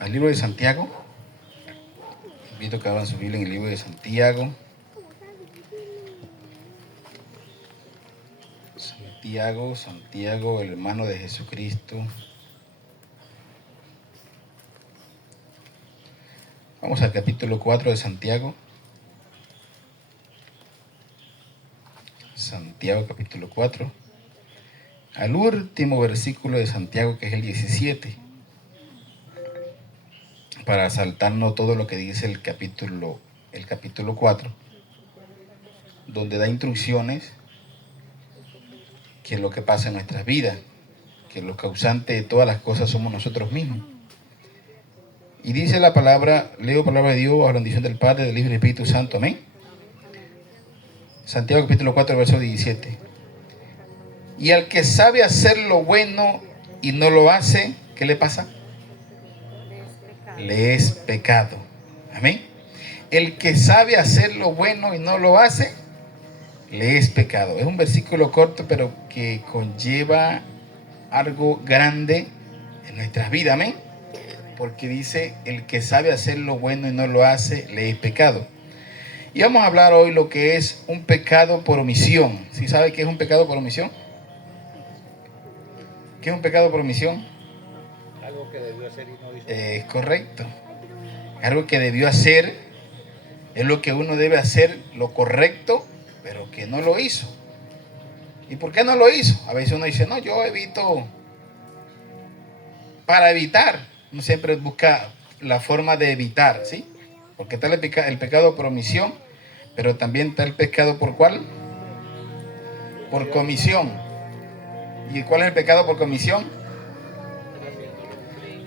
al libro de Santiago. Invito a que abran su Biblia en el libro de Santiago. Santiago, el hermano de Jesucristo. Vamos al capítulo 4 de Santiago. Santiago capítulo 4. Al último versículo de Santiago, que es el 17. Para saltarnos todo lo que dice el capítulo 4, donde da instrucciones que es lo que pasa en nuestras vidas, que los causantes de todas las cosas somos nosotros mismos. Y dice la palabra, leo palabra de Dios bajo la bendición del Padre, del Hijo y del Espíritu Santo, amén. Santiago capítulo 4, verso 17. Y al que sabe hacer lo bueno y no lo hace, ¿qué le pasa? Le es pecado. Amén. El que sabe hacer lo bueno y no lo hace, le es pecado. Es un versículo corto, pero que conlleva algo grande en nuestras vidas. Amén. Porque dice, el que sabe hacer lo bueno y no lo hace, le es pecado. Y vamos a hablar hoy lo que es un pecado por omisión. ¿Sí sabe qué es un pecado por omisión? ¿Qué es un pecado por omisión? Algo que debió hacer y no hizo. Es correcto. Algo que debió hacer, es lo que uno debe hacer, lo correcto, pero que no lo hizo. ¿Y por qué no lo hizo? A veces uno dice, no, yo evito. Para evitar, uno siempre busca la forma de evitar, ¿sí? Porque está el pecado por omisión, pero también está el pecado por ¿cuál? Por comisión. ¿Y cuál es el pecado por comisión?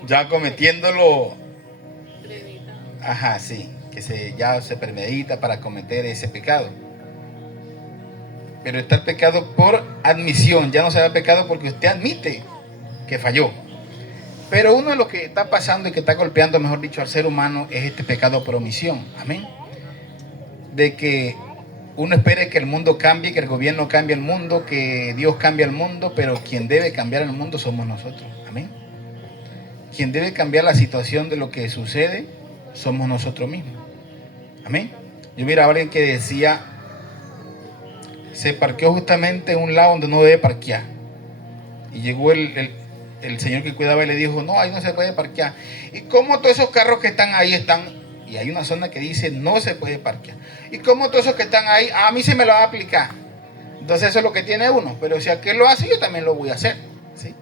Ya cometiéndolo. Ajá, sí, que ya se premedita para cometer ese pecado. Pero está el pecado por admisión. Ya no será pecado porque usted admite que falló. Pero uno de lo que está pasando y que está golpeando, mejor dicho, al ser humano es este pecado por omisión. Amén. De que uno espere que el mundo cambie, que el gobierno cambie el mundo, que Dios cambie el mundo, pero quien debe cambiar el mundo somos nosotros. Amén. Quien debe cambiar la situación de lo que sucede somos nosotros mismos. Amén. Yo miraba a alguien que decía, se parqueó justamente en un lado donde no debe parquear. Y llegó el señor que cuidaba y le dijo, no, ahí no se puede parquear. ¿Y cómo todos esos carros que están ahí están? Y hay una zona que dice, no se puede parquear. ¿Y cómo todos esos que están ahí? A mí se me lo va a aplicar. Entonces eso es lo que tiene uno. Pero si aquel lo hace, yo también lo voy a hacer. ¿Sí?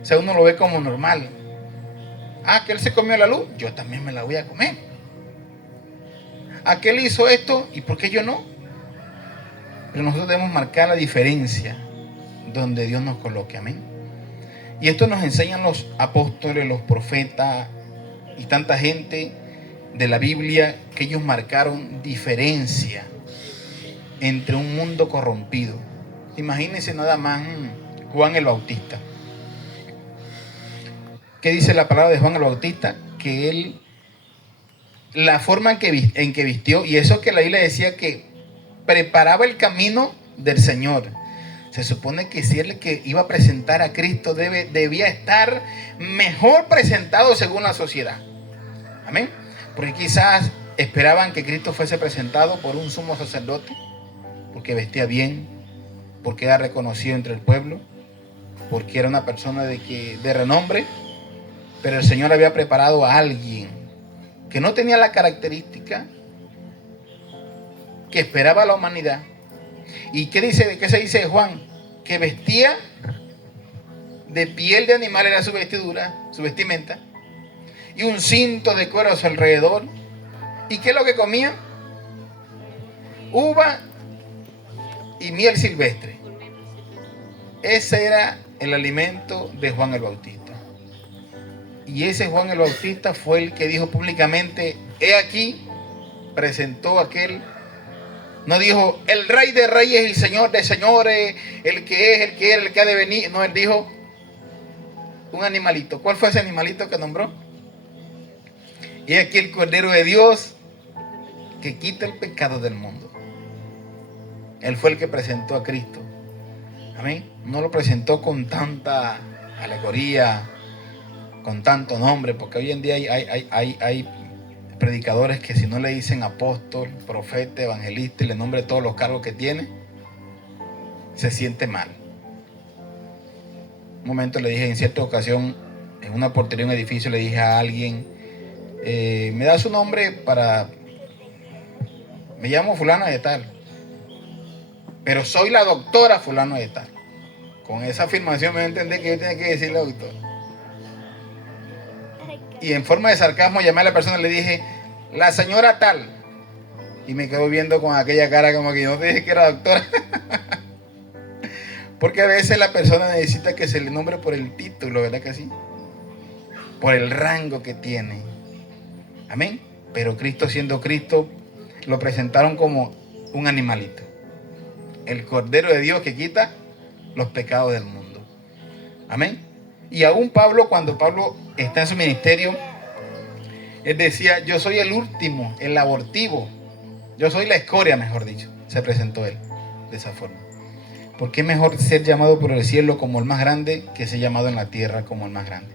O sea, uno lo ve como normal. Que él se comió la luz, yo también me la voy a comer. Aquel hizo esto, ¿y por qué yo no? Pero nosotros debemos marcar la diferencia donde Dios nos coloque. Amén. Y esto nos enseñan los apóstoles, los profetas y tanta gente de la Biblia, que ellos marcaron diferencia entre un mundo corrompido. Imagínense nada más Juan el Bautista. ¿Qué dice la palabra de Juan el Bautista? Que él, la forma en que vistió, y eso que la Biblia decía que preparaba el camino del Señor. Se supone que si él que iba a presentar a Cristo debía estar mejor presentado según la sociedad. Amén. Porque quizás esperaban que Cristo fuese presentado por un sumo sacerdote, porque vestía bien, porque era reconocido entre el pueblo, porque era una persona de renombre. Pero el Señor había preparado a alguien que no tenía la característica que esperaba la humanidad. ¿Y qué se dice de Juan? Que vestía de piel de animal, era su vestidura, su vestimenta, y un cinto de cuero a su alrededor. ¿Y qué es lo que comía? Uva y miel silvestre. Ese era el alimento de Juan el Bautista. Y ese Juan el Bautista fue el que dijo públicamente, he aquí, presentó aquel. No dijo, el rey de reyes, el señor de señores, el que es, el que era, el que ha de venir. No, él dijo un animalito. ¿Cuál fue ese animalito que nombró? Y aquí el Cordero de Dios que quita el pecado del mundo. Él fue el que presentó a Cristo. Amén. No lo presentó con tanta alegoría, con tanto nombre, porque hoy en día hay predicadores que si no le dicen apóstol, profeta, evangelista y le nombre todos los cargos que tiene, se siente mal. Un momento le dije en cierta ocasión, en una portería de un edificio, le dije a alguien, me da su nombre me llamo fulano de tal, pero soy la doctora fulano de tal. Con esa afirmación me entendé que yo tenía que decirle doctor. Y en forma de sarcasmo llamé a la persona y le dije, la señora tal. Y me quedó viendo con aquella cara como que yo no te dije que era doctora. Porque a veces la persona necesita que se le nombre por el título, ¿verdad que sí? Por el rango que tiene. Amén. Pero Cristo, siendo Cristo, lo presentaron como un animalito. El Cordero de Dios que quita los pecados del mundo. Amén. Y aún Pablo, cuando Pablo está en su ministerio, él decía, yo soy el último, el abortivo. Yo soy la escoria, mejor dicho. Se presentó él de esa forma. Porque es mejor ser llamado por el cielo como el más grande que ser llamado en la tierra como el más grande.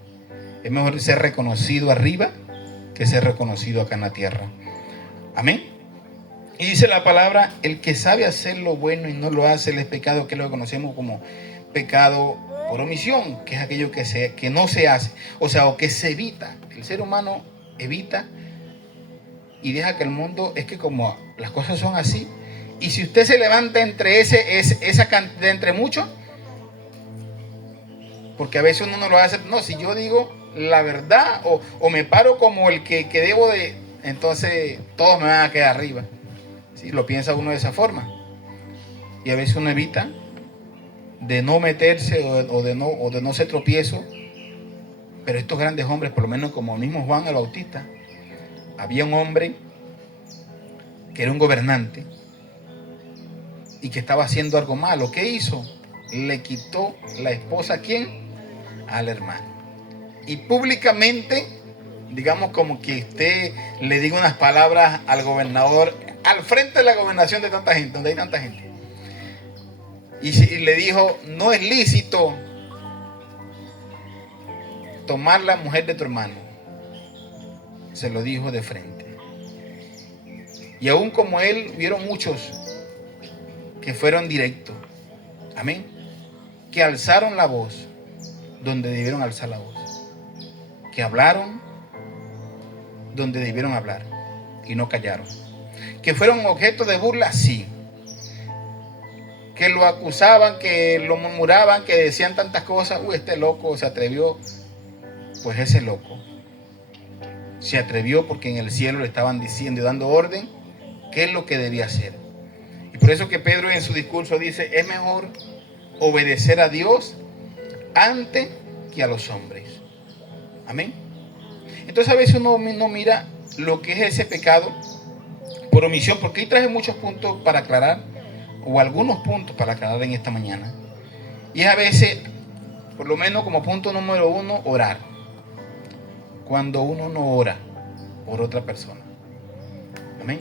Es mejor ser reconocido arriba que ser reconocido acá en la tierra. Amén. Y dice la palabra, el que sabe hacer lo bueno y no lo hace, él es pecado, que lo conocemos como pecado por omisión, que es aquello que no se hace, o sea, o que se evita. El ser humano evita y deja que el mundo, es que como las cosas son así, y si usted se levanta entre esa cantidad, entre muchos, porque a veces uno no lo hace, no, si yo digo la verdad o me paro como el que debo de, entonces todos me van a quedar arriba. ¿Sí? Lo piensa uno de esa forma. Y a veces uno evita de no meterse o de no ser tropiezo. Pero estos grandes hombres, por lo menos como el mismo Juan el Bautista, había un hombre que era un gobernante y que estaba haciendo algo malo. ¿Qué hizo? Le quitó la esposa ¿a quién? Al hermano. Y públicamente, digamos como que usted le diga unas palabras al gobernador al frente de la gobernación de tanta gente, donde hay tanta gente. Y le dijo, no es lícito tomar la mujer de tu hermano. Se lo dijo de frente. Y aún como él, hubieron muchos que fueron directos. Amén. Que alzaron la voz donde debieron alzar la voz. Que hablaron donde debieron hablar y no callaron. Que fueron objeto de burla, sí. Que lo acusaban, que lo murmuraban, que decían tantas cosas. Este loco se atrevió. Pues ese loco se atrevió porque en el cielo le estaban diciendo y dando orden qué es lo que debía hacer. Y por eso que Pedro en su discurso dice, es mejor obedecer a Dios antes que a los hombres. Amén. Entonces a veces uno no mira lo que es ese pecado por omisión, porque ahí traje muchos puntos para aclarar, o algunos puntos para aclarar en esta mañana. Y es a veces, por lo menos como punto número 1, orar. Cuando uno no ora por otra persona. Amén.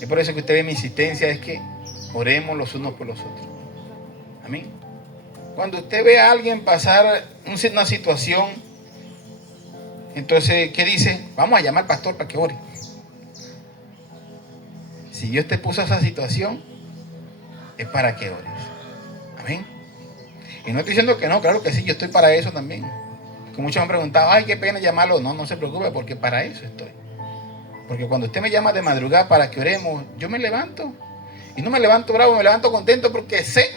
Y por eso que usted ve mi insistencia es que oremos los unos por los otros. Amén. Cuando usted ve a alguien pasar una situación, entonces, ¿qué dice? Vamos a llamar al pastor para que ore. Si Dios te puso esa situación, es para que ores. Amén. Y no estoy diciendo que no, claro que sí, yo estoy para eso también. Que muchos me han preguntado, ay, qué pena llamarlo. No, no se preocupe, porque para eso estoy. Porque cuando usted me llama de madrugada para que oremos, yo me levanto. Y no me levanto bravo, me levanto contento porque sé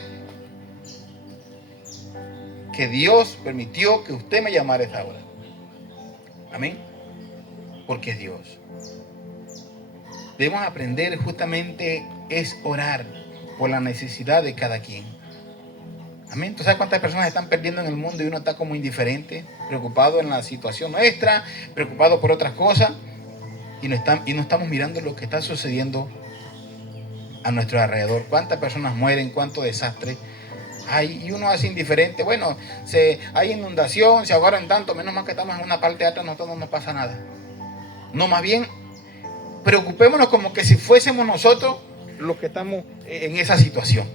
que Dios permitió que usted me llamara a esa hora. Amén. Porque es Dios. Debemos aprender justamente es orar por la necesidad de cada quien. Amén. ¿Tú sabes cuántas personas están perdiendo en el mundo y uno está como indiferente, preocupado en la situación nuestra, preocupado por otras cosas y no estamos mirando lo que está sucediendo a nuestro alrededor? ¿Cuántas personas mueren? ¿Cuánto desastre hay? Y uno hace indiferente. Bueno, hay inundación, se ahogaron tanto, menos mal que estamos en una parte alta, nosotros no nos pasa nada. No, más bien preocupémonos como que si fuésemos nosotros los que estamos en esa situación.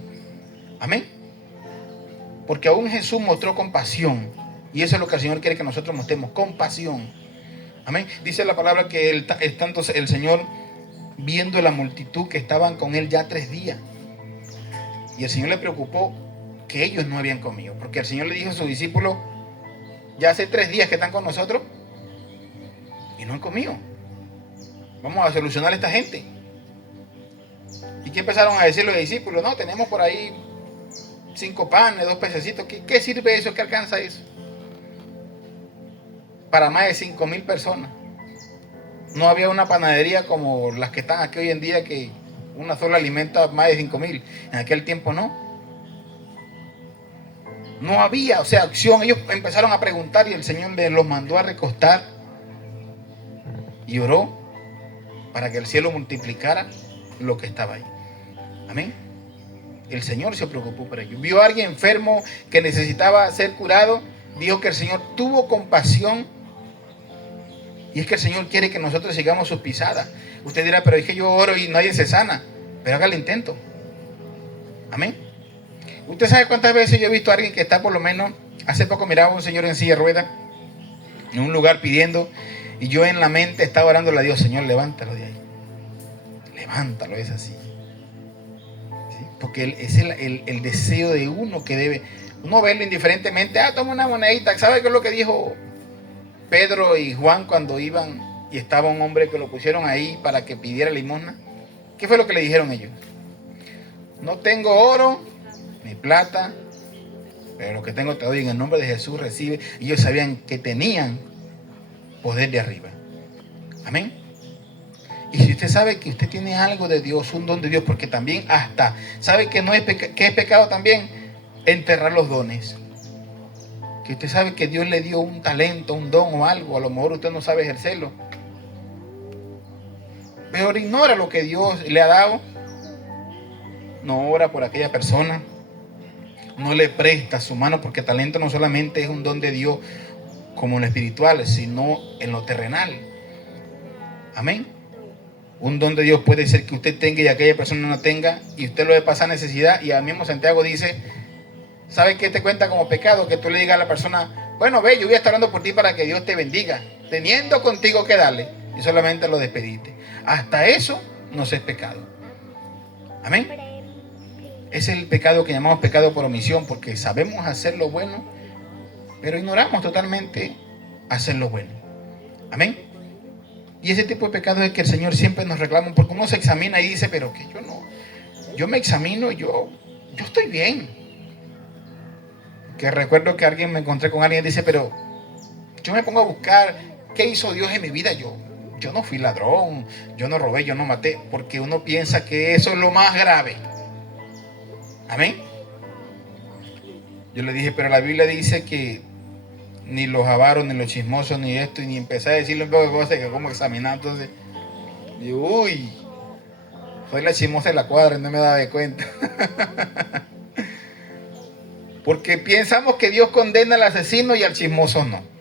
Amén. Porque aún Jesús mostró compasión Y eso es lo que el Señor quiere que nosotros mostremos, compasión. Amén. Dice la palabra que el Señor, viendo la multitud que estaban con Él ya 3 días, y el Señor le preocupó que ellos no habían comido, porque el Señor le dijo a sus discípulos, ya hace 3 días que están con nosotros y no han comido. Vamos a solucionar a esta gente. ¿Y qué empezaron a decir los discípulos? No, tenemos por ahí 5 panes, 2 pececitos. ¿Qué sirve eso? ¿Qué alcanza eso? Para más de 5,000 personas. No había una panadería como las que están aquí hoy en día, que una sola alimenta más de 5,000. En aquel tiempo no. No había, o sea, acción. Ellos empezaron a preguntar y el Señor los mandó a recostar y oró para que el cielo multiplicara lo que estaba ahí. Amén. El Señor se preocupó por ellos. Vio a alguien enfermo que necesitaba ser curado. Dijo que el Señor tuvo compasión. Y es que el Señor quiere que nosotros sigamos sus pisadas. Usted dirá, pero es que yo oro y nadie se sana. Pero haga el intento. Amén. Usted sabe cuántas veces yo he visto a alguien que está por lo menos, hace poco miraba a un señor en silla de ruedas, en un lugar pidiendo, y yo en la mente estaba orándole a Dios, Señor, levántalo de ahí. Levántalo, es así. ¿Sí? Porque es el deseo de uno que debe, uno verlo indiferentemente, toma una monedita. ¿Sabe qué es lo que dijo Pedro y Juan cuando iban y estaba un hombre que lo pusieron ahí para que pidiera limosna? ¿Qué fue lo que le dijeron ellos? No tengo oro ni plata, pero lo que tengo te doy, en el nombre de Jesús recibe. Y ellos sabían que tenían poder de arriba. Amén. Y si usted sabe que usted tiene algo de Dios, un don de Dios, porque también hasta sabe que no es que es pecado también enterrar los dones. Que usted sabe que Dios le dio un talento, un don o algo, a lo mejor usted no sabe ejercerlo. Mejor ignora lo que Dios le ha dado. No ora por aquella persona. No le presta su mano, porque talento no solamente es un don de Dios como en lo espiritual, sino en lo terrenal. Amén. Un don de Dios puede ser que usted tenga y aquella persona no tenga, y usted lo de pasar necesidad. Y al mismo Santiago dice, ¿sabe qué te cuenta como pecado? Que tú le digas a la persona, bueno, ve, yo voy a estar orando por ti para que Dios te bendiga, teniendo contigo que darle, y solamente lo despediste. Hasta eso no es pecado. Amén. Es el pecado que llamamos pecado por omisión, porque sabemos hacer lo bueno, pero ignoramos totalmente hacer lo bueno. Amén. Y ese tipo de pecado es que el Señor siempre nos reclama, porque uno se examina y dice, pero que yo me examino, yo estoy bien. Que recuerdo que me encontré con alguien y dice, pero yo me pongo a buscar qué hizo Dios en mi vida. Yo no fui ladrón, yo no robé, yo no maté, porque uno piensa que eso es lo más grave. Amén. Yo le dije, pero la Biblia dice que ni los avaros, ni los chismosos, ni esto, y ni empecé a decirle un poco de cosas que como examinar. Entonces, y uy, soy la chismosa de la cuadra y no me daba de cuenta. Porque pensamos que Dios condena al asesino y al chismoso no.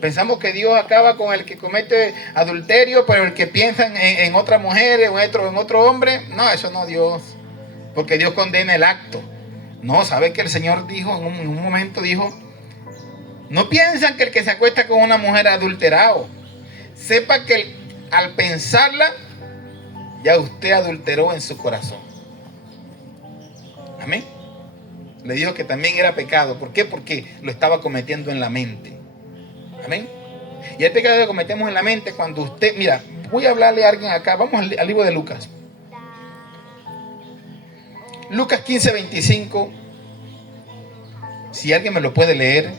Pensamos que Dios acaba con el que comete adulterio, pero el que piensa en otra mujer o en otro hombre, no, eso no Dios. Porque Dios condena el acto. No, ¿sabe que el Señor dijo, en un momento dijo, no piensan que el que se acuesta con una mujer adulterado? Sepa que al pensarla, ya usted adulteró en su corazón. Amén. Le dijo que también era pecado. ¿Por qué? Porque lo estaba cometiendo en la mente. Amén. Y el pecado que cometemos en la mente cuando usted, mira, voy a hablarle a alguien acá. Vamos al libro de Lucas. Lucas 15:25. Si alguien me lo puede leer.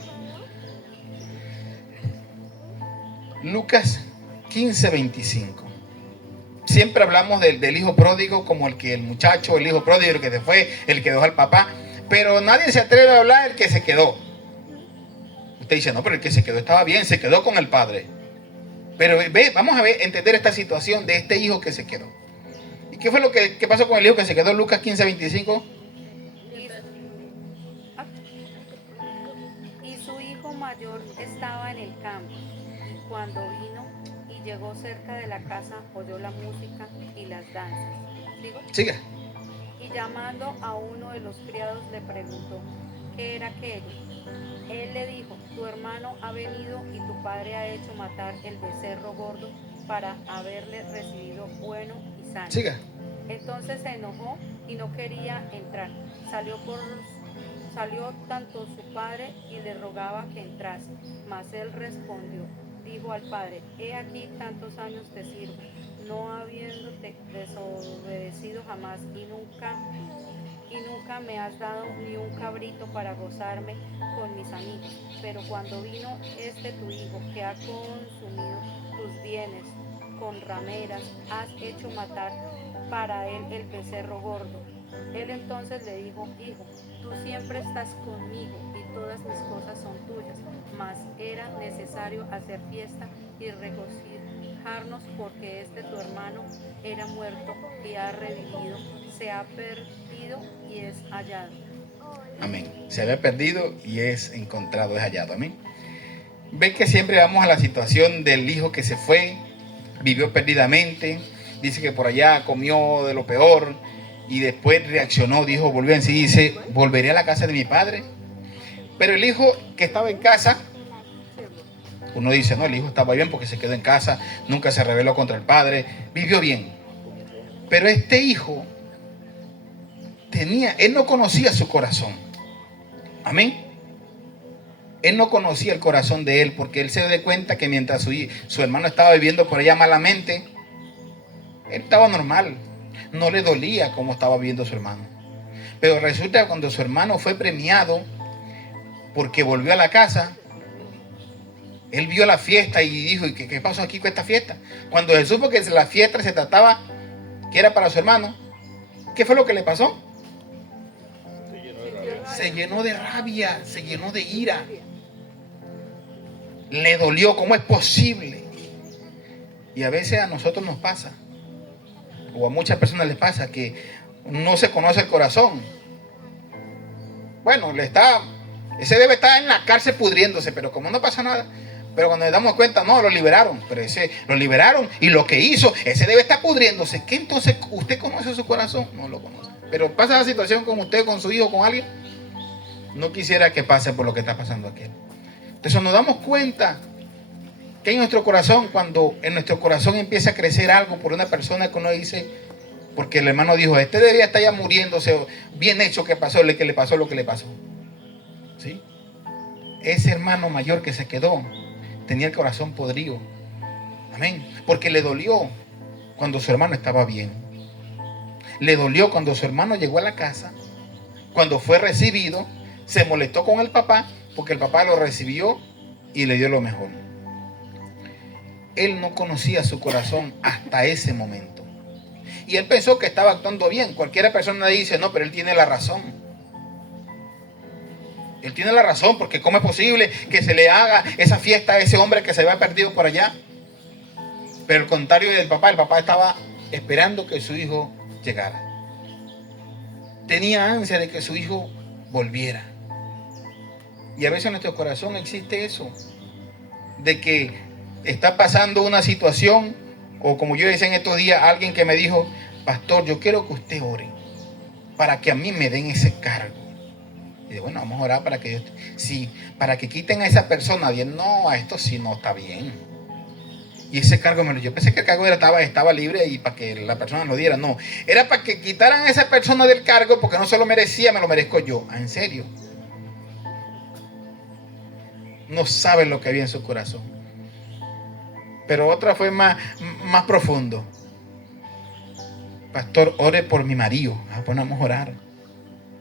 Lucas 15:25. Siempre hablamos del hijo pródigo como el muchacho, el hijo pródigo, el que se fue, el que dejó al papá. Pero nadie se atreve a hablar del que se quedó. Usted dice, no, pero el que se quedó estaba bien, se quedó con el padre. Pero vamos a entender esta situación de este hijo que se quedó. ¿Y qué fue lo que pasó con el hijo que se quedó? Lucas 15:25. Y su hijo mayor estaba en el campo, y cuando vino y llegó cerca de la casa, oyó la música y las danzas. ¿Digo? Siga. Y llamando a uno de los criados le preguntó, qué era aquello. Él le dijo, tu hermano ha venido y tu padre ha hecho matar el becerro gordo para haberle recibido bueno y sano. Siga. Entonces se enojó y no quería entrar. Salió tanto su padre y le rogaba que entrase. Mas él respondió, dijo al padre, he aquí tantos años te sirvo, no habiéndote desobedecido jamás y nunca me has dado ni un cabrito para gozarme con mis amigos. Pero cuando vino tu hijo, que ha consumido tus bienes con rameras, has hecho matar para él el becerro gordo. Él entonces le dijo, hijo, tú siempre estás conmigo y todas mis cosas son tuyas, mas era necesario hacer fiesta y regocijarnos porque tu hermano era muerto y ha revivido, se ha perdido y es hallado. Amén. Se había perdido y es encontrado, es hallado. Amén. Ven que siempre vamos a la situación del hijo que se fue, vivió perdidamente, dice que por allá comió de lo peor y después reaccionó, dijo, volvió en sí, dice, volveré a la casa de mi padre. Pero el hijo que estaba en casa, uno dice, no, el hijo estaba bien porque se quedó en casa, nunca se rebeló contra el padre, vivió bien. Pero este hijo él no conocía su corazón. Amén. Él no conocía el corazón de él porque él se dio cuenta que mientras su hermano estaba viviendo por allá malamente, él estaba normal, no le dolía cómo estaba viviendo su hermano. Pero resulta que cuando su hermano fue premiado porque volvió a la casa, él vio la fiesta y dijo, ¿y qué pasó aquí con esta fiesta? Cuando él supo que la fiesta se trataba que era para su hermano, ¿qué fue lo que le pasó? Se llenó de rabia, se llenó de ira. Le dolió, ¿cómo es posible? Y a veces a nosotros nos pasa, o a muchas personas les pasa, que no se conoce el corazón. Bueno, ese debe estar en la cárcel pudriéndose, pero como no pasa nada. Pero cuando nos damos cuenta, no, lo liberaron. Pero ese lo liberaron y lo que hizo, ese debe estar pudriéndose. ¿Qué entonces usted conoce su corazón? No lo conoce. Pero pasa la situación con usted, con su hijo, con alguien. No quisiera que pase por lo que está pasando aquí. Entonces nos damos cuenta que en nuestro corazón, cuando en nuestro corazón empieza a crecer algo por una persona que uno dice, porque el hermano dijo, este debía estar ya muriéndose, bien hecho que pasó, que le pasó lo que le pasó. ¿Sí? Ese hermano mayor que se quedó tenía el corazón podrido. Amén. Porque le dolió cuando su hermano estaba bien. Le dolió cuando su hermano llegó a la casa, cuando fue recibido, se molestó con el papá porque el papá lo recibió y le dio lo mejor. Él no conocía su corazón hasta ese momento. Y él pensó que estaba actuando bien. Cualquier persona dice, no, pero él tiene la razón. Él tiene la razón, porque ¿cómo es posible que se le haga esa fiesta a ese hombre que se había perdido por allá? Pero al contrario del papá, el papá estaba esperando que su hijo llegara. Tenía ansia de que su hijo volviera. Y a veces en nuestro corazón existe eso, de que está pasando una situación, o como yo decía en estos días, alguien que me dijo, pastor, yo quiero que usted ore para que a mí me den ese cargo. Y digo, bueno, vamos a orar para que para que quiten a esa persona. Bien, no, a esto sí no está bien. Y ese cargo, yo pensé que el cargo estaba libre y para que la persona lo diera. No, era para que quitaran a esa persona del cargo porque no se lo merecía, me lo merezco yo. Ah, ¿en serio? No saben lo que había en su corazón. Pero otra fue más profundo. Pastor, ore por mi marido. Pues vamos a orar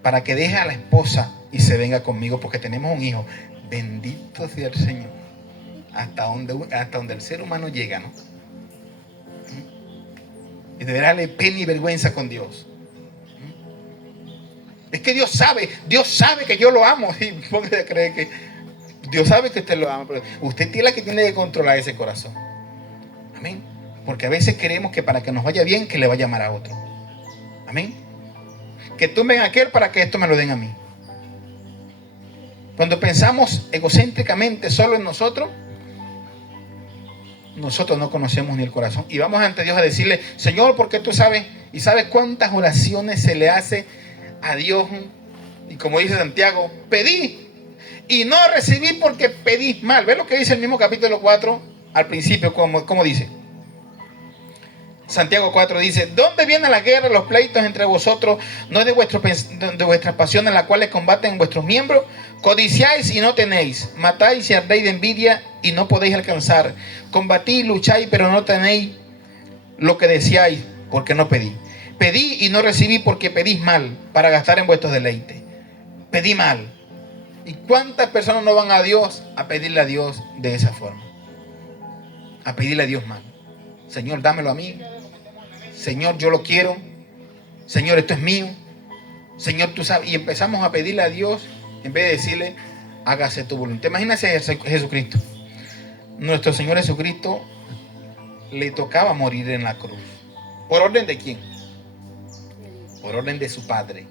para que deje a la esposa y se venga conmigo porque tenemos un hijo. Bendito sea el Señor. Hasta donde el ser humano llega, ¿no? Y deberá darle pena y vergüenza con Dios. Es que Dios sabe que yo lo amo. Y porque cree que Dios sabe que usted lo ama, pero usted tiene la que tiene que controlar ese corazón. Amén. Porque a veces queremos que para que nos vaya bien, que le vaya mal a otro. Amén. Que tumben a aquel para que esto me lo den a mí. Cuando pensamos egocéntricamente solo en nosotros no conocemos ni el corazón. Y vamos ante Dios a decirle, Señor, porque tú sabes, y sabes cuántas oraciones se le hace a Dios Y como dice Santiago, pedí y no recibí porque pedís mal. ¿Ves lo que dice el mismo capítulo 4 al principio? Como dice Santiago 4, dice: ¿dónde viene la guerra, los pleitos entre vosotros? ¿No es de vuestras pasiones las cuales combaten en vuestros miembros? Codiciáis y no tenéis, matáis y ardéis de envidia y no podéis alcanzar. Combatís, lucháis, pero no tenéis lo que deseáis, porque no pedí. Pedí y no recibí porque pedís mal, para gastar en vuestros deleites. Pedí mal. ¿Y cuántas personas no van a Dios a pedirle a Dios de esa forma? A pedirle a Dios mal. Señor, dámelo a mí. Señor, yo lo quiero. Señor, esto es mío. Señor, tú sabes. Y empezamos a pedirle a Dios en vez de decirle: hágase tu voluntad. Imagínense Jesucristo. Nuestro Señor Jesucristo le tocaba morir en la cruz. ¿Por orden de quién? Por orden de su Padre.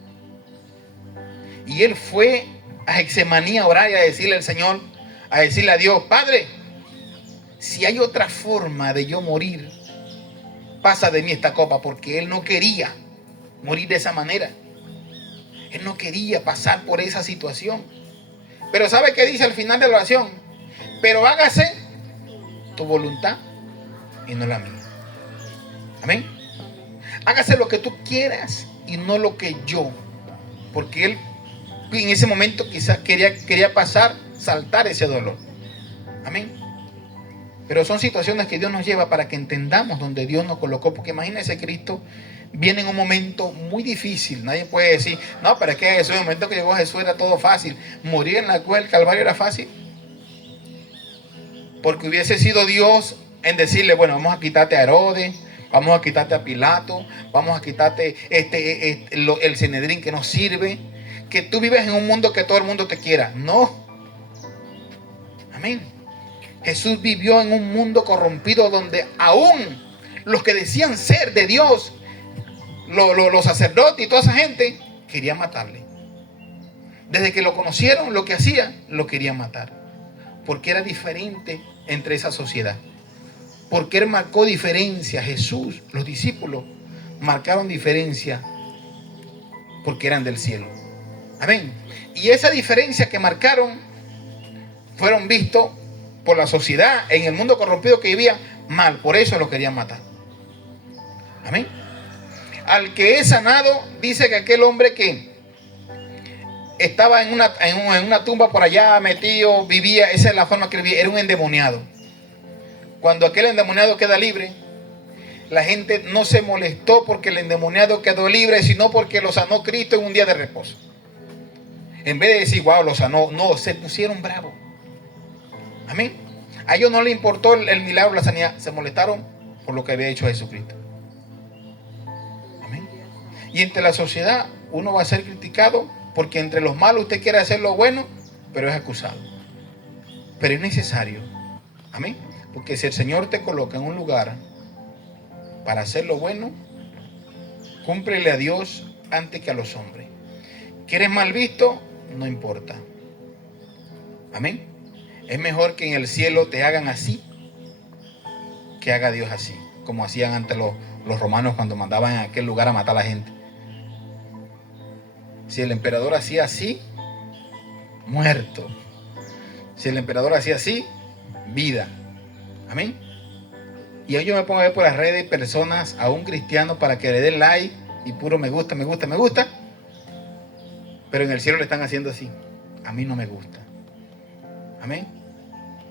Y él fue a Getsemaní a orar y a decirle al Señor, a decirle a Dios: Padre, si hay otra forma de yo morir, pasa de mí esta copa, porque él no quería morir de esa manera. Él no quería pasar por esa situación. Pero ¿sabe qué dice al final de la oración? Pero hágase tu voluntad y no la mía. Amén. Hágase lo que tú quieras y no lo que yo. Porque él en ese momento quizás quería saltar ese dolor. Amén. Pero son situaciones que Dios nos lleva para que entendamos donde Dios nos colocó. Porque imagínense, Cristo viene en un momento muy difícil. Nadie puede decir: no, pero es que Jesús, en el momento que llegó Jesús era todo fácil. Morir en la cruz del Calvario era fácil. Porque hubiese sido Dios en decirle: bueno, vamos a quitarte a Herodes, vamos a quitarte a Pilato, vamos a quitarte el Sanedrín que no sirve, que tú vives en un mundo que todo el mundo te quiera. No. Amén. Jesús vivió en un mundo corrompido donde aún los que decían ser de Dios, los sacerdotes y toda esa gente, querían matarle. Desde que lo conocieron, lo que hacía, lo querían matar. Porque era diferente entre esa sociedad. Porque él marcó diferencia. Jesús, los discípulos, marcaron diferencia porque eran del cielo. Amén. Y esa diferencia que marcaron fueron vistos por la sociedad en el mundo corrompido que vivía mal. Por eso lo querían matar. Amén. Al que es sanado, dice que aquel hombre que estaba en una tumba por allá metido, vivía, esa es la forma que vivía, era un endemoniado. Cuando aquel endemoniado queda libre, la gente no se molestó porque el endemoniado quedó libre, sino porque lo sanó Cristo en un día de reposo. En vez de decir: wow, lo sanó, no, se pusieron bravos. Amén. A ellos no les importó el milagro, la sanidad, se molestaron por lo que había hecho Jesucristo. Amén. Y entre la sociedad uno va a ser criticado porque entre los malos usted quiere hacer lo bueno, pero es acusado. Pero es necesario. Amén. Porque si el Señor te coloca en un lugar para hacer lo bueno, cúmplele a Dios antes que a los hombres. ¿Quieres mal visto? No importa. Amén. Es mejor que en el cielo te hagan así que haga Dios así, como hacían antes los romanos cuando mandaban en aquel lugar a matar a la gente. Si el emperador hacía así, muerto. Si el emperador hacía así, vida. Amén. Y hoy yo me pongo a ver por las redes personas, aún cristianos, para que le den like y puro me gusta, me gusta, me gusta. Pero en el cielo le están haciendo así. A mí no me gusta. Amén.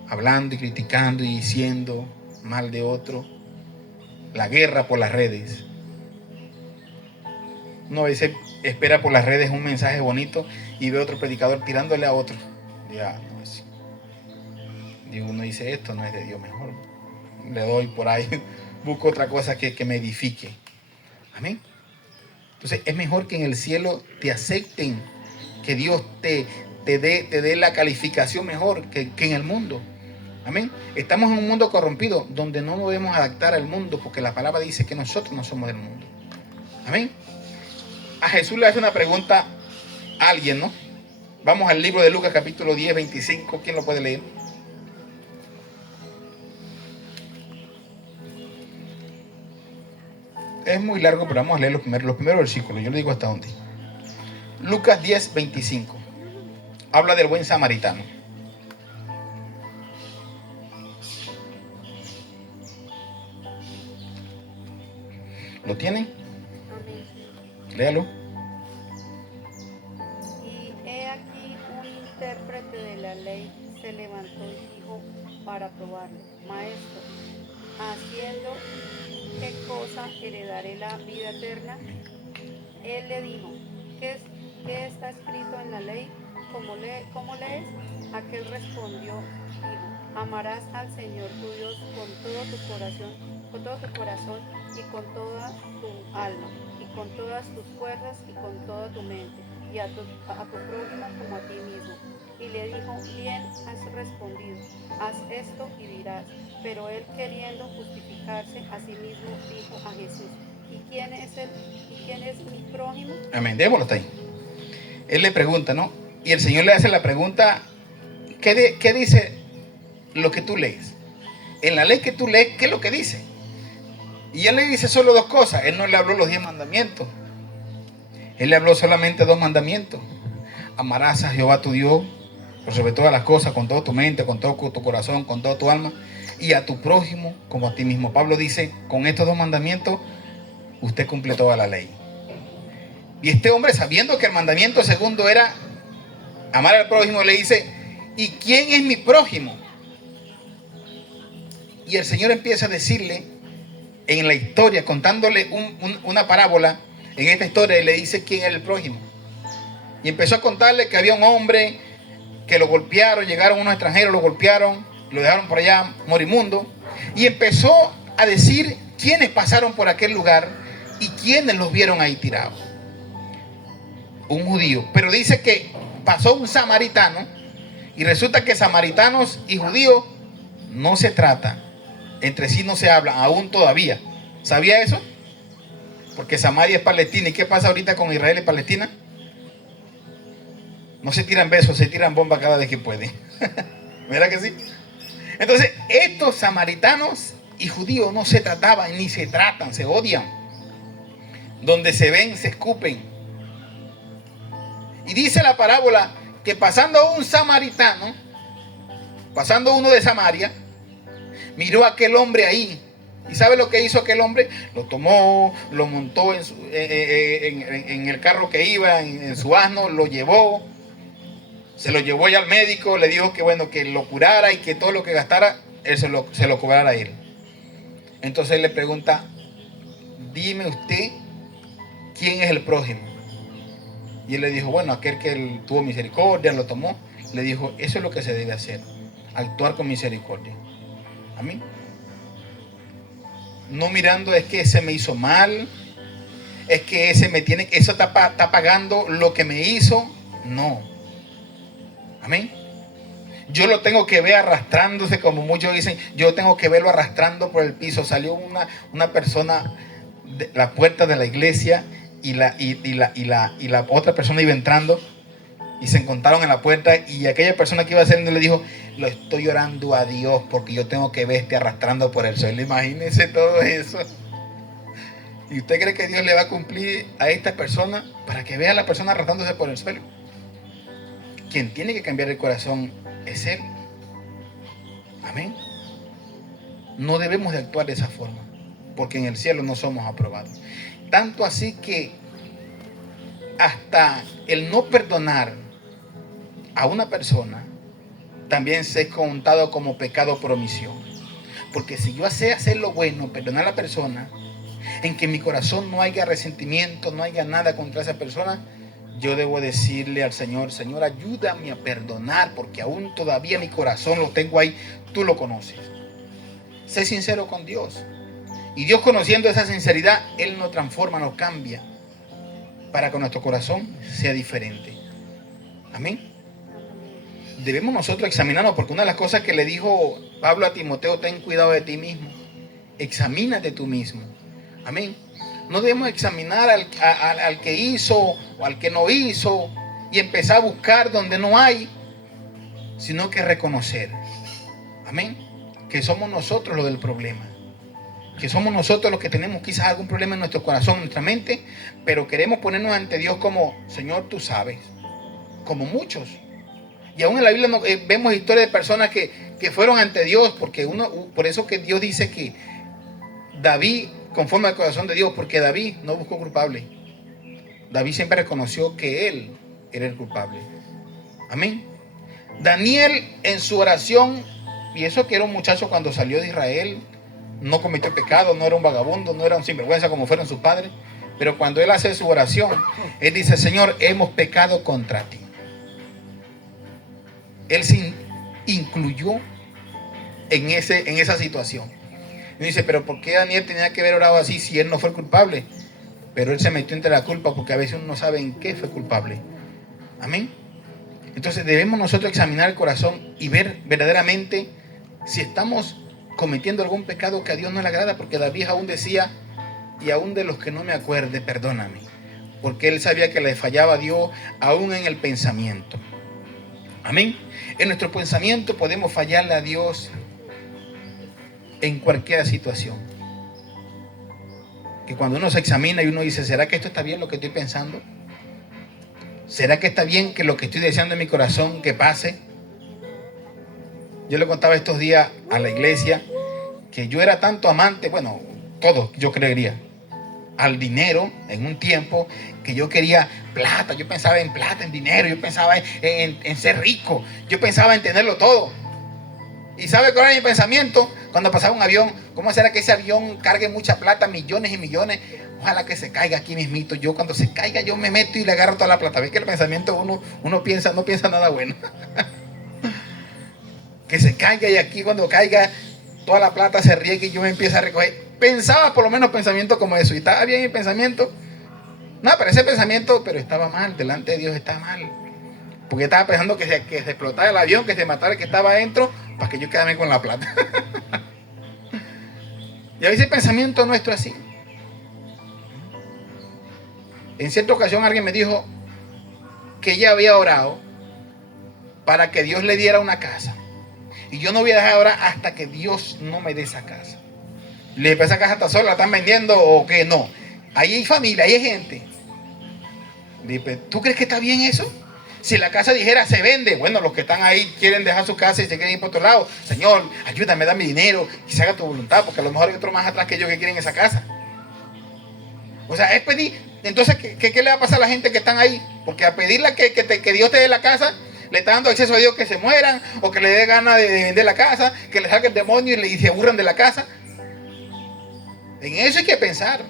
Hablando y criticando y diciendo mal de otro. La guerra por las redes. Uno a veces espera por las redes un mensaje bonito y ve otro predicador tirándole a otro. Ya, no es. Digo, uno dice: esto no es de Dios, mejor le doy por ahí, busco otra cosa que me edifique. Amén. Entonces es mejor que en el cielo te acepten, que Dios te dé la calificación mejor que en el mundo. Amén. Estamos en un mundo corrompido donde no nos debemos adaptar al mundo, porque la palabra dice que nosotros no somos del mundo. Amén. A Jesús le hace una pregunta a alguien, ¿no? Vamos al libro de Lucas capítulo 10, 25. ¿Quién lo puede leer? Es muy largo, pero vamos a leer los primeros versículos. Yo le digo hasta dónde. Lucas 10, 25. Habla del buen samaritano. ¿Lo tienen? Amén. Léalo. Y he aquí un intérprete de la ley se levantó y dijo para probarle: Maestro, haciendo qué cosa heredaré la vida eterna. Él le dijo: ¿Qué está escrito en la ley? ¿Cómo lees? Aquel respondió, dijo: Amarás al Señor tu Dios con todo tu corazón y con toda tu alma y con todas tus fuerzas y con toda tu mente, y a tu prójimo como a ti mismo. Y le dijo: Bien has respondido, haz esto y dirás. Pero él, queriendo justificarse a sí mismo, dijo a Jesús: ¿Y quién es mi prójimo? Amén. Démoslo hasta ahí. Él le pregunta, ¿no? Y el Señor le hace la pregunta: ¿qué dice lo que tú lees? En la ley que tú lees, ¿qué es lo que dice? Y él le dice solo dos cosas. Él no le habló los 10 mandamientos. Él le habló solamente 2 mandamientos. Amarás a Jehová tu Dios por sobre todas las cosas, con toda tu mente, con todo tu corazón, con toda tu alma, y a tu prójimo como a ti mismo. Pablo dice: con estos 2 mandamientos usted cumple toda la ley. Y este hombre, sabiendo que el mandamiento segundo era amar al prójimo, le dice: ¿y quién es mi prójimo? Y el Señor empieza a decirle en la historia, contándole una parábola. En esta historia le dice quién era el prójimo. Y empezó a contarle que había un hombre que lo golpearon, llegaron unos extranjeros, lo golpearon, lo dejaron por allá moribundo. Y empezó a decir quiénes pasaron por aquel lugar y quiénes los vieron ahí tirados. Un judío. Pero dice que pasó un samaritano, y resulta que samaritanos y judíos no se tratan. Entre sí no se hablan, aún todavía. ¿Sabía eso? Porque Samaria es Palestina. ¿Y qué pasa ahorita con Israel y Palestina? No se tiran besos, se tiran bombas cada vez que pueden. ¿Verdad que sí? Entonces, estos samaritanos y judíos no se trataban ni se tratan, se odian. Donde se ven, se escupen. Y dice la parábola que pasando un samaritano, pasando uno de Samaria, miró a aquel hombre ahí. ¿Y sabe lo que hizo aquel hombre? Lo tomó, lo montó en el carro que iba, en su asno, lo llevó, se lo llevó ya al médico, le dijo que bueno, que lo curara y que todo lo que gastara, él se lo cobrara a él. Entonces él le pregunta: dime usted, ¿quién es el prójimo? Y él le dijo: bueno, aquel que él tuvo misericordia, lo tomó. Le dijo: eso es lo que se debe hacer, actuar con misericordia. Amén. No mirando es que ese me hizo mal, es que ese me tiene, eso está pagando lo que me hizo. No. Amén. Yo lo tengo que ver arrastrándose, como muchos dicen, yo tengo que verlo arrastrando por el piso. Salió una persona de la puerta de la iglesia y la otra persona iba entrando y se encontraron en la puerta, y aquella persona que iba saliendo le dijo: lo estoy orando a Dios porque yo tengo que verte arrastrando por el suelo. Imagínense todo eso. ¿Y usted cree que Dios le va a cumplir a esta persona para que vea a la persona arrastrándose por el suelo? Quien tiene que cambiar el corazón es Él. Amén. No debemos de actuar de esa forma, porque en el cielo no somos aprobados. Tanto así que hasta el no perdonar a una persona también se es contado como pecado por omisión. Porque si yo sé hacer lo bueno, perdonar a la persona, en que en mi corazón no haya resentimiento, no haya nada contra esa persona, yo debo decirle al Señor: Señor, ayúdame a perdonar, porque aún todavía mi corazón lo tengo ahí, tú lo conoces. Sé sincero con Dios. Y Dios, conociendo esa sinceridad, Él nos transforma, nos cambia, para que nuestro corazón sea diferente. Amén. Debemos nosotros examinarnos, porque una de las cosas que le dijo Pablo a Timoteo: ten cuidado de ti mismo, examínate tú mismo. Amén. No debemos examinar al que hizo o al que no hizo y empezar a buscar donde no hay, sino que reconocer, amén, que somos nosotros los del problema. que somos nosotros los que tenemos quizás algún problema en nuestro corazón, en nuestra mente, pero queremos ponernos ante Dios como, Señor, tú sabes, como muchos. Y aún en la Biblia vemos historias de personas que fueron ante Dios, porque por eso que Dios dice que David, conforme al corazón de Dios, porque David no buscó culpable. David siempre reconoció que él era el culpable. Amén. Daniel en su oración, y eso que era un muchacho cuando salió de Israel, no cometió pecado, no era un vagabundo, no era un sinvergüenza como fueron sus padres, pero cuando él hace su oración, él dice, Señor, hemos pecado contra ti. Él se incluyó en esa situación. Y dice, pero ¿por qué Daniel tenía que haber orado así si él no fue el culpable? Pero él se metió entre la culpa porque a veces uno no sabe en qué fue culpable. Amén. Entonces debemos nosotros examinar el corazón y ver verdaderamente si estamos cometiendo algún pecado que a Dios no le agrada, porque David aún decía, y aún de los que no me acuerde, perdóname, porque él sabía que le fallaba a Dios aún en el pensamiento. Amén. En nuestro pensamiento podemos fallarle a Dios en cualquier situación. Que cuando uno se examina y uno dice, ¿será que esto está bien lo que estoy pensando? ¿Será que está bien que lo que estoy deseando en mi corazón que pase? Yo le contaba estos días a la iglesia que yo era tanto amante, bueno, todos yo creería, al dinero en un tiempo que yo quería plata, yo pensaba en plata, en dinero, yo pensaba en ser rico, yo pensaba en tenerlo todo. ¿Y sabe cuál era mi pensamiento? Cuando pasaba un avión, ¿cómo será que ese avión cargue mucha plata, millones y millones? Ojalá que se caiga aquí mismito. Yo cuando se caiga yo me meto y le agarro toda la plata. ¿Ves que el pensamiento uno no piensa nada bueno? Que se caiga y aquí cuando caiga toda la plata se riegue y yo me empiezo a recoger. Pensaba por lo menos pensamiento como eso. Y estaba bien el pensamiento. No, pero ese pensamiento, pero estaba mal. Delante de Dios estaba mal. Porque estaba pensando que se explotara el avión, que se matara el que estaba adentro, para que yo quedara con la plata. Y a veces el pensamiento nuestro es así. En cierta ocasión alguien me dijo que ella había orado para que Dios le diera una casa. Y yo no voy a dejar de orar hasta que Dios no me dé esa casa. Le dije, ¿esa casa está sola? ¿La están vendiendo o qué? No. Ahí hay familia, ahí hay gente. Le dije, ¿tú crees que está bien eso? Si la casa dijera se vende, bueno, los que están ahí quieren dejar su casa y se quieren ir por otro lado. Señor, ayúdame, dame dinero y se haga tu voluntad, porque a lo mejor hay otro más atrás que yo que quieren esa casa. O sea, es pedir. Entonces, ¿qué le va a pasar a la gente que están ahí? Porque a pedirle que Dios te dé la casa, le está dando acceso a Dios que se mueran, o que le dé ganas de vender la casa, que le salga el demonio y se aburran de la casa. En eso hay que pensar.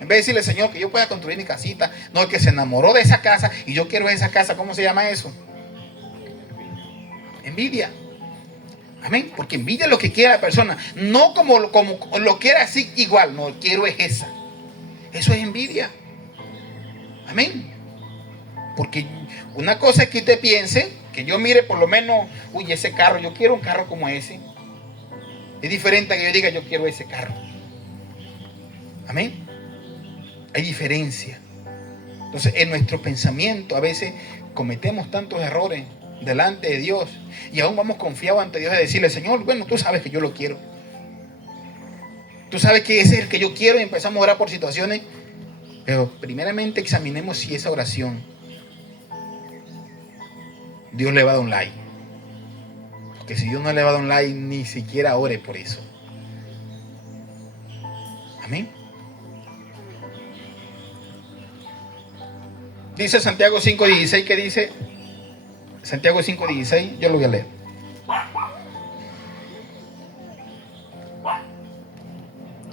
En vez de decirle, Señor, que yo pueda construir mi casita. No, el que se enamoró de esa casa y yo quiero esa casa. ¿Cómo se llama eso? Envidia. Amén. Porque envidia es lo que quiere la persona. No como lo quiere así igual. No, quiero es esa. Eso es envidia. Amén. Porque una cosa es que usted piense, que yo mire por lo menos, uy, ese carro, yo quiero un carro como ese. Es diferente a que yo diga, yo quiero ese carro. Amén. Hay diferencia. Entonces, en nuestro pensamiento a veces cometemos tantos errores delante de Dios y aún vamos confiados ante Dios de decirle, Señor, bueno, tú sabes que yo lo quiero. Tú sabes que ese es el que yo quiero y empezamos a orar por situaciones. Pero primeramente examinemos si esa oración Dios le va a dar un like. Porque si Dios no le va a dar un like, ni siquiera ore por eso. Amén. Dice Santiago 5:16, que dice Santiago 5:16, yo lo voy a leer.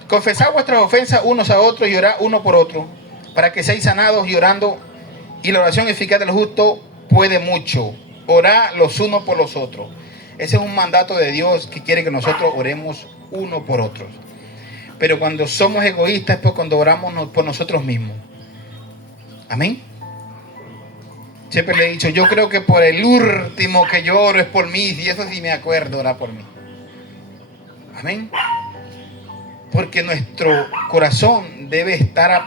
Confesad vuestras ofensas unos a otros y orad uno por otro, para que seáis sanados, y orando, y la oración eficaz del justo puede mucho. Orad los unos por los otros. Ese es un mandato de Dios que quiere que nosotros oremos uno por otros. Pero cuando somos egoístas es cuando oramos por nosotros mismos. Amén. Siempre le he dicho, yo creo que por el último que yo oro es por mí, y eso sí me acuerdo, orar por mí. Amén. Porque nuestro corazón debe estar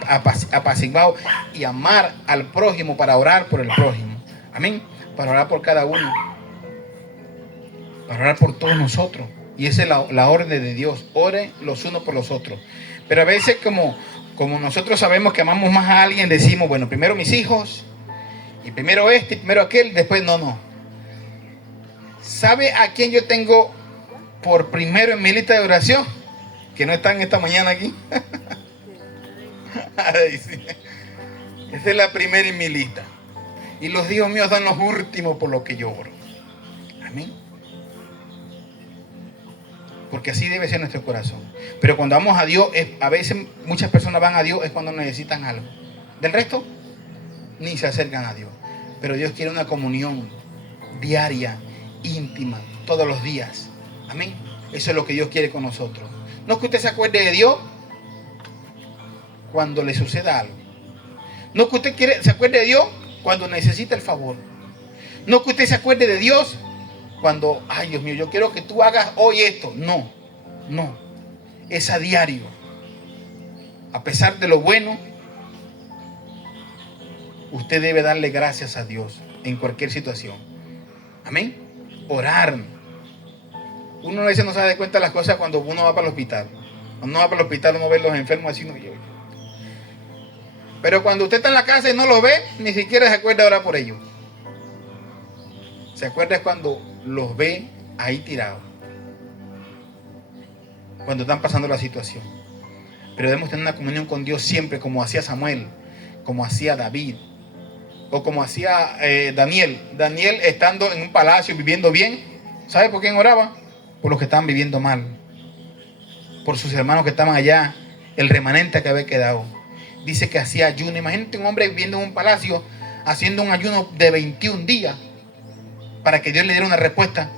apaciguado y amar al prójimo para orar por el prójimo. Amén. Para orar por cada uno. Para orar por todos nosotros. Y esa es la orden de Dios. Oren los unos por los otros. Pero a veces como nosotros sabemos que amamos más a alguien, decimos, bueno, primero mis hijos, y primero este, y primero aquel, después no. ¿Sabe a quién yo tengo por primero en mi lista de oración? Que no están esta mañana aquí. Ay, sí. Esa es la primera en mi lista. Y los hijos míos son los últimos por los que yo oro. Amén. Porque así debe ser nuestro corazón. Pero cuando vamos a Dios, a veces muchas personas van a Dios es cuando necesitan algo. Del resto, ni se acercan a Dios. Pero Dios quiere una comunión diaria, íntima, todos los días. Amén. Eso es lo que Dios quiere con nosotros. No que usted se acuerde de Dios cuando le suceda algo. No que usted se acuerde de Dios cuando necesita el favor. No que usted se acuerde de Dios cuando, ay Dios mío, yo quiero que tú hagas hoy esto. No. Es a diario. A pesar de lo bueno, usted debe darle gracias a Dios en cualquier situación. Amén. Orar. Uno a veces no se da cuenta de las cosas cuando uno va para el hospital. Cuando uno va para el hospital uno ve a los enfermos así. Pero cuando usted está en la casa y no los ve, ni siquiera se acuerda de orar por ellos. Se acuerda cuando los ve ahí tirados. Cuando están pasando la situación. Pero debemos tener una comunión con Dios siempre, como hacía Samuel, como hacía David, o como hacía Daniel. Daniel estando en un palacio viviendo bien, ¿sabe por quién oraba? Por los que estaban viviendo mal, por sus hermanos que estaban allá, el remanente que había quedado. Dice que hacía ayuno. Imagínate un hombre viviendo en un palacio haciendo un ayuno de 21 días para que Dios le diera una respuesta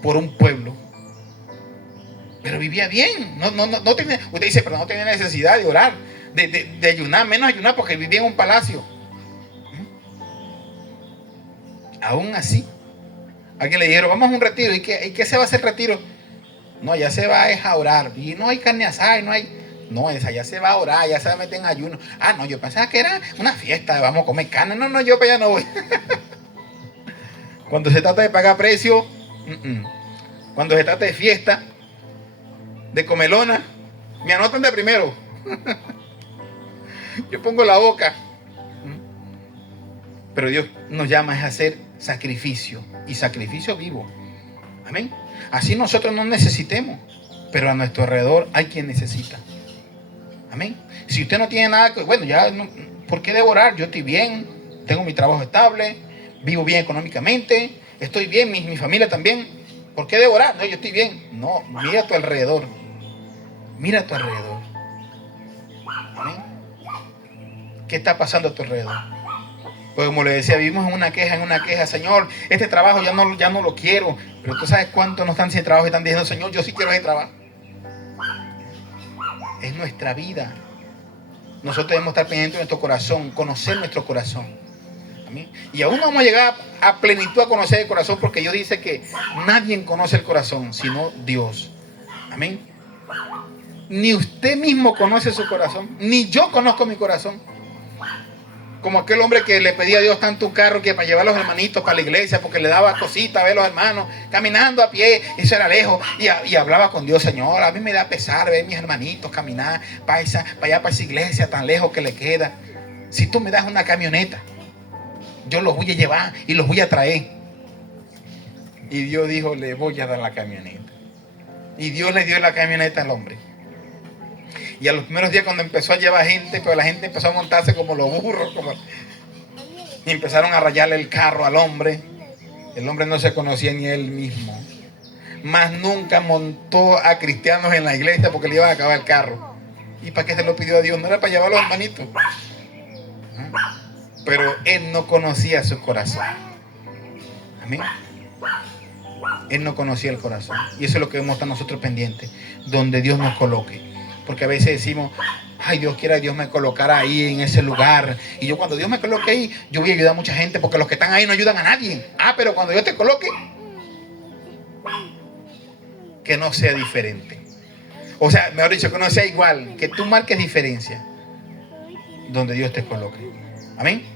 por un pueblo. Pero vivía bien. No tenía, usted dice, pero no tenía necesidad de orar, de ayunar, menos ayunar porque vivía en un palacio. Aún así, alguien le dijeron, vamos a un retiro. ¿Y qué se va a hacer retiro? No, ya se va a orar. Y no hay carne asada, no hay. No, esa ya se va a orar, ya se va a meter en ayuno. Ah, no, yo pensaba que era una fiesta, vamos a comer carne. No, yo para allá no voy. Cuando se trata de pagar precio, cuando se trata de fiesta, de comelona, me anotan de primero. Yo pongo la boca. Pero Dios nos llama a hacer sacrificio, y sacrificio vivo. Amén. Así nosotros no necesitemos, pero a nuestro alrededor hay quien necesita. Amén. Si usted no tiene nada, bueno, ya, no, ¿por qué debo orar? Yo estoy bien, tengo mi trabajo estable, vivo bien económicamente, estoy bien, mi familia también. ¿Por qué debo orar? No, yo estoy bien. No, mira a tu alrededor. Mira a tu alrededor. Amén. ¿Qué está pasando a tu alrededor? Pues como le decía, vivimos en una queja, Señor, este trabajo ya no lo quiero. Pero tú sabes cuántos no están sin trabajo y están diciendo, Señor, yo sí quiero ese trabajo. Es nuestra vida. Nosotros debemos estar pendientes de nuestro corazón, conocer nuestro corazón. Amén. Y aún no vamos a llegar a plenitud a conocer el corazón, porque Dios dice que nadie conoce el corazón sino Dios. Amén. Ni usted mismo conoce su corazón, ni yo conozco mi corazón. Como aquel hombre que le pedía a Dios tanto un carro que para llevar a los hermanitos para la iglesia, porque le daba cositas a ver a los hermanos caminando a pie, eso era lejos, y hablaba con Dios, Señor, a mí me da pesar ver a mis hermanitos caminar para allá para esa iglesia tan lejos que le queda. Si tú me das una camioneta, yo los voy a llevar y los voy a traer. Y Dios dijo, le voy a dar la camioneta. Y Dios le dio la camioneta al hombre. Y a los primeros días cuando empezó a llevar gente, pero la gente empezó a montarse como los burros, y empezaron a rayarle el carro al hombre. El hombre no se conocía ni él mismo. Más nunca montó a cristianos en la iglesia porque le iban a acabar el carro. ¿Y para qué se lo pidió a Dios? No era para llevar a los hermanitos. Pero él no conocía su corazón. Amén. Él no conocía el corazón. Y eso es lo que debemos estar nosotros pendientes, donde Dios nos coloque. Porque a veces decimos, ay, Dios quiera Dios me colocara ahí en ese lugar. Y yo cuando Dios me coloque ahí, yo voy a ayudar a mucha gente, porque los que están ahí no ayudan a nadie. Ah, pero cuando Dios te coloque, que no sea diferente. O sea, mejor dicho, que no sea igual, que tú marques diferencia donde Dios te coloque. Amén.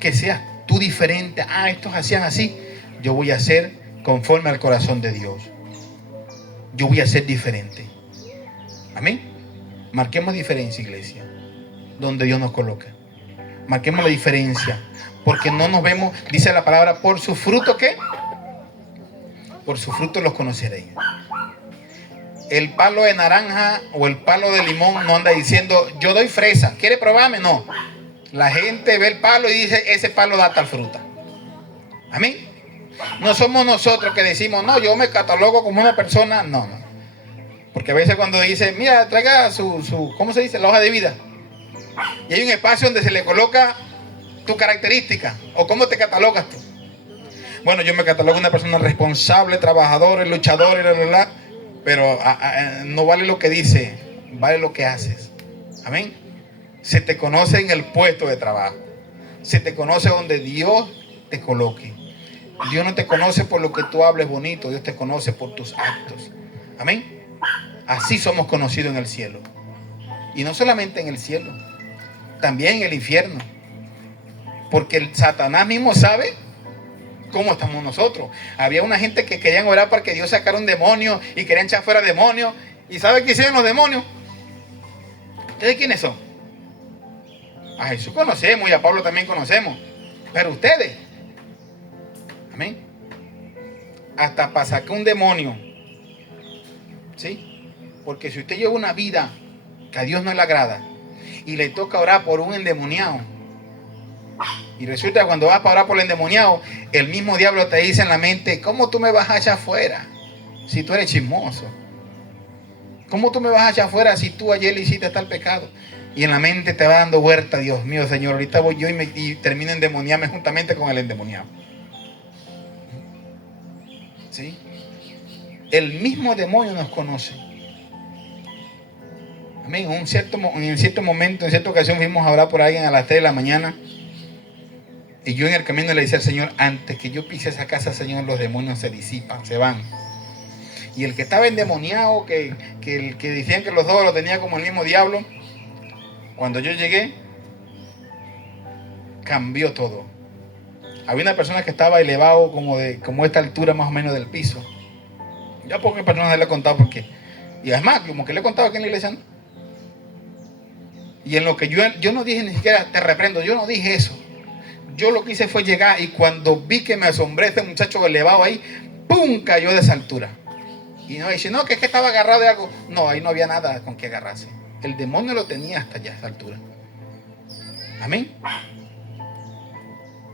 Que seas tú diferente. Ah, estos hacían así, yo voy a hacer conforme al corazón de Dios. yo voy a ser diferente. Amén. Marquemos diferencia, iglesia, donde Dios nos coloca. Marquemos la diferencia, porque no nos vemos, dice la palabra, por su fruto, ¿qué? Por su fruto los conoceréis. El palo de naranja o el palo de limón no anda diciendo, yo doy fresa, ¿quiere probarme? No. La gente ve el palo y dice, ese palo da tal fruta. Amén. No somos nosotros que decimos, no, yo me catalogo como una persona. No, no. Porque a veces cuando dice, mira, traiga su ¿cómo se dice? La hoja de vida. Y hay un espacio donde se le coloca tu característica o cómo te catalogas tú. Bueno, yo me catalogo una persona responsable, trabajadora, luchadora, pero no vale lo que dice, vale lo que haces. Amén. Se te conoce en el puesto de trabajo. Se te conoce donde Dios te coloque. Dios no te conoce por lo que tú hables bonito, Dios te conoce por tus actos. Amén. Así somos conocidos en el cielo. Y no solamente en el cielo, también en el infierno. Porque el Satanás mismo sabe cómo estamos nosotros. Había una gente que querían orar para que Dios sacara un demonio y querían echar fuera demonios. ¿Y sabe qué hicieron los demonios? ¿Ustedes quiénes son? A Jesús conocemos y a Pablo también conocemos. Pero ustedes, amén, hasta para sacar un demonio, ¿sí? Porque si usted lleva una vida que a Dios no le agrada y le toca orar por un endemoniado, y resulta que cuando vas para orar por el endemoniado, el mismo diablo te dice en la mente, ¿cómo tú me vas a echar fuera si tú eres chismoso? ¿Cómo tú me vas a echar fuera si tú ayer le hiciste tal pecado? Y en la mente te va dando vuelta, Dios mío, Señor, ahorita voy yo y termino endemoniarme juntamente con el endemoniado. ¿Sí? El mismo demonio nos conoce. Amén. En cierto momento, en cierta ocasión fuimos a orar por alguien a las 3 de la mañana. Y yo en el camino le decía al Señor, antes que yo pise esa casa, Señor, los demonios se disipan, se van. Y el que estaba endemoniado, que decían que los dos lo tenía como el mismo diablo, cuando yo llegué, cambió todo. Había una persona que estaba elevado como esta altura más o menos del piso. Ya pocas personas le he contado por qué. Y además, como que le he contado aquí en la iglesia, ¿no? Y en lo que yo no dije ni siquiera te reprendo, yo no dije eso. Yo lo que hice fue llegar y cuando vi que me asombré este muchacho elevado ahí, ¡pum!, cayó de esa altura. Y no dice, no, que es que estaba agarrado de algo. No, ahí no había nada con que agarrarse. El demonio lo tenía hasta allá, a esa altura. Amén.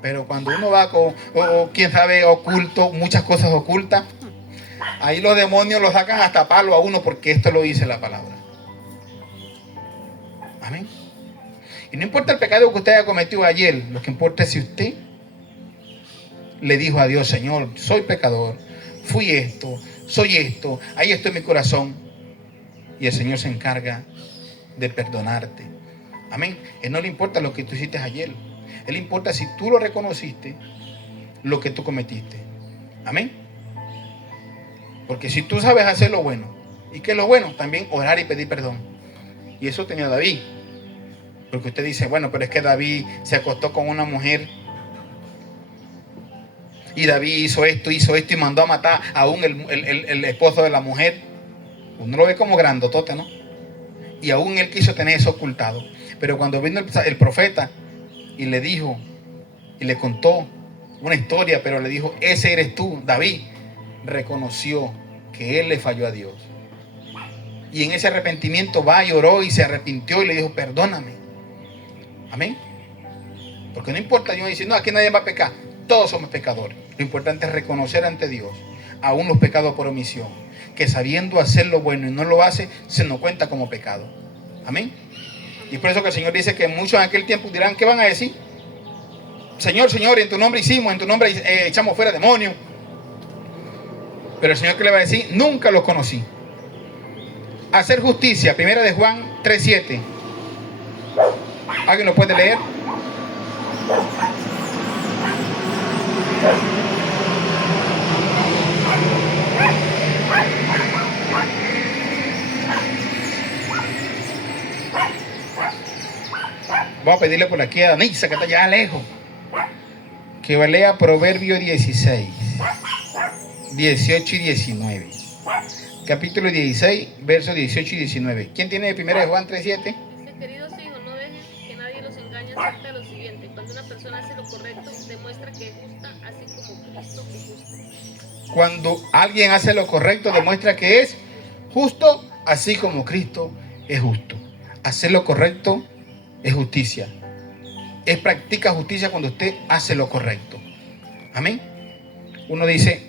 Pero cuando uno va con, o quién sabe, oculto, muchas cosas ocultas, ahí los demonios lo sacan hasta palo a uno, porque esto lo dice la palabra. Amén. Y no importa el pecado que usted haya cometido ayer, lo que importa es si usted le dijo a Dios, Señor, soy pecador, fui esto, soy esto, ahí estoy en mi corazón. Y el Señor se encarga de perdonarte. Amén. Él no le importa lo que tú hiciste ayer. Él le importa si tú lo reconociste, lo que tú cometiste. Amén. Porque si tú sabes hacer lo bueno, ¿y qué es lo bueno? También orar y pedir perdón. Y eso tenía David. Porque usted dice, bueno, pero es que David se acostó con una mujer. Y David hizo esto y mandó a matar aún el esposo de la mujer. Uno lo ve como grandotote, ¿no? Y aún él quiso tener eso ocultado. Pero cuando vino el profeta y le dijo, y le contó una historia, pero le dijo, ese eres tú, David, reconoció que él le falló a Dios. Y en ese arrepentimiento va y oró y se arrepintió y le dijo, perdóname. Amén. Porque no importa yo decir, no, aquí nadie va a pecar. Todos somos pecadores. Lo importante es reconocer ante Dios aún los pecados por omisión, que sabiendo hacer lo bueno y no lo hace, se nos cuenta como pecado. Amén. Y por eso que el Señor dice que muchos en aquel tiempo dirán, ¿qué van a decir? Señor, Señor, en tu nombre hicimos, en tu nombre echamos fuera demonios. Pero el Señor, ¿qué le va a decir? Nunca los conocí. Hacer justicia, 1 de Juan 3:7. ¿Alguien lo puede leer? Voy a pedirle por aquí a Danisa, que está allá lejos, que lea Proverbio 16, 18 y 19. capítulo 16, versos 18 y 19. ¿Quién tiene de 1 de Juan 3:7? Dice, queridos hijos, no dejen que nadie los engañe acerca de lo siguiente. Cuando una persona hace lo correcto, demuestra que es justa, así como Cristo es justo. Cuando alguien hace lo correcto, demuestra que es justo, así como Cristo es justo. Hacer lo correcto es justicia. Es practica justicia cuando usted hace lo correcto. Amén. Uno dice,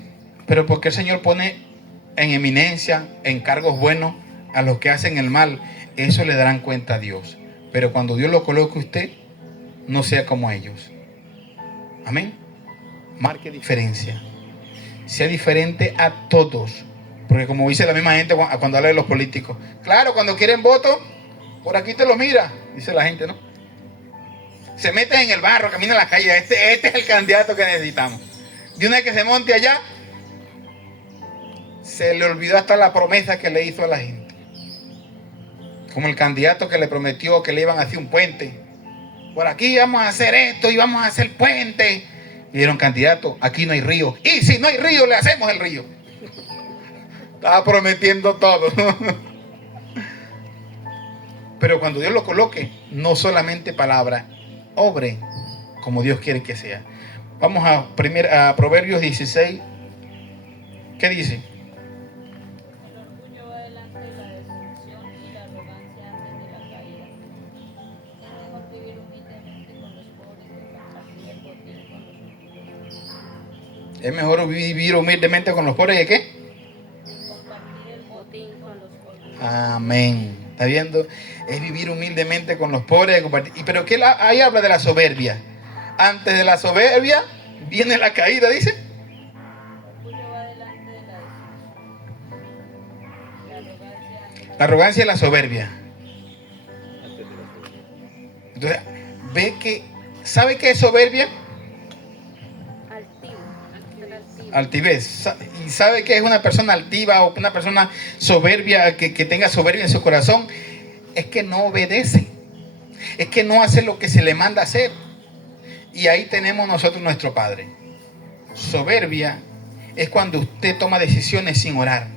pero ¿por qué el Señor pone en eminencia, en cargos buenos a los que hacen el mal? Eso le darán cuenta a Dios. Pero cuando Dios lo coloque a usted, no sea como ellos. Amén. Marque diferencia. Sea diferente a todos. Porque como dice la misma gente cuando habla de los políticos. Claro, cuando quieren voto, por aquí te lo mira, dice la gente, ¿no? Se meten en el barro, caminan en la calle. Este es el candidato que necesitamos. De una vez que se monte allá, se le olvidó hasta la promesa que le hizo a la gente. Como el candidato que le prometió que le iban a hacer un puente. Por aquí vamos a hacer esto y vamos a hacer puente. Y dijeron, candidato, aquí no hay río. Y si no hay río, le hacemos el río. Estaba prometiendo todo. Pero cuando Dios lo coloque, no solamente palabra, obre como Dios quiere que sea. Vamos a Proverbios 16. ¿Qué dice? El orgullo va delante de la destrucción y la arrogancia antes de la caída. Es mejor vivir humildemente con los pobres que compartir el botín con los ricos. Es mejor vivir humildemente con los pobres, ¿y qué? Compartir el botín con los pobres. Amén. ¿Está viendo? Es vivir humildemente con los pobres. Pero ¿qué ahí habla de la soberbia? Antes de la soberbia viene la caída, dice. El orgullo va delante de la destrucción. La arrogancia y la soberbia. Entonces, ve que, ¿sabe qué es soberbia? Altivez. ¿Y sabe qué es una persona altiva o una persona soberbia, que tenga soberbia en su corazón? Es que no obedece. Es que no hace lo que se le manda hacer. Y ahí tenemos nosotros nuestro Padre. Soberbia es cuando usted toma decisiones sin orar.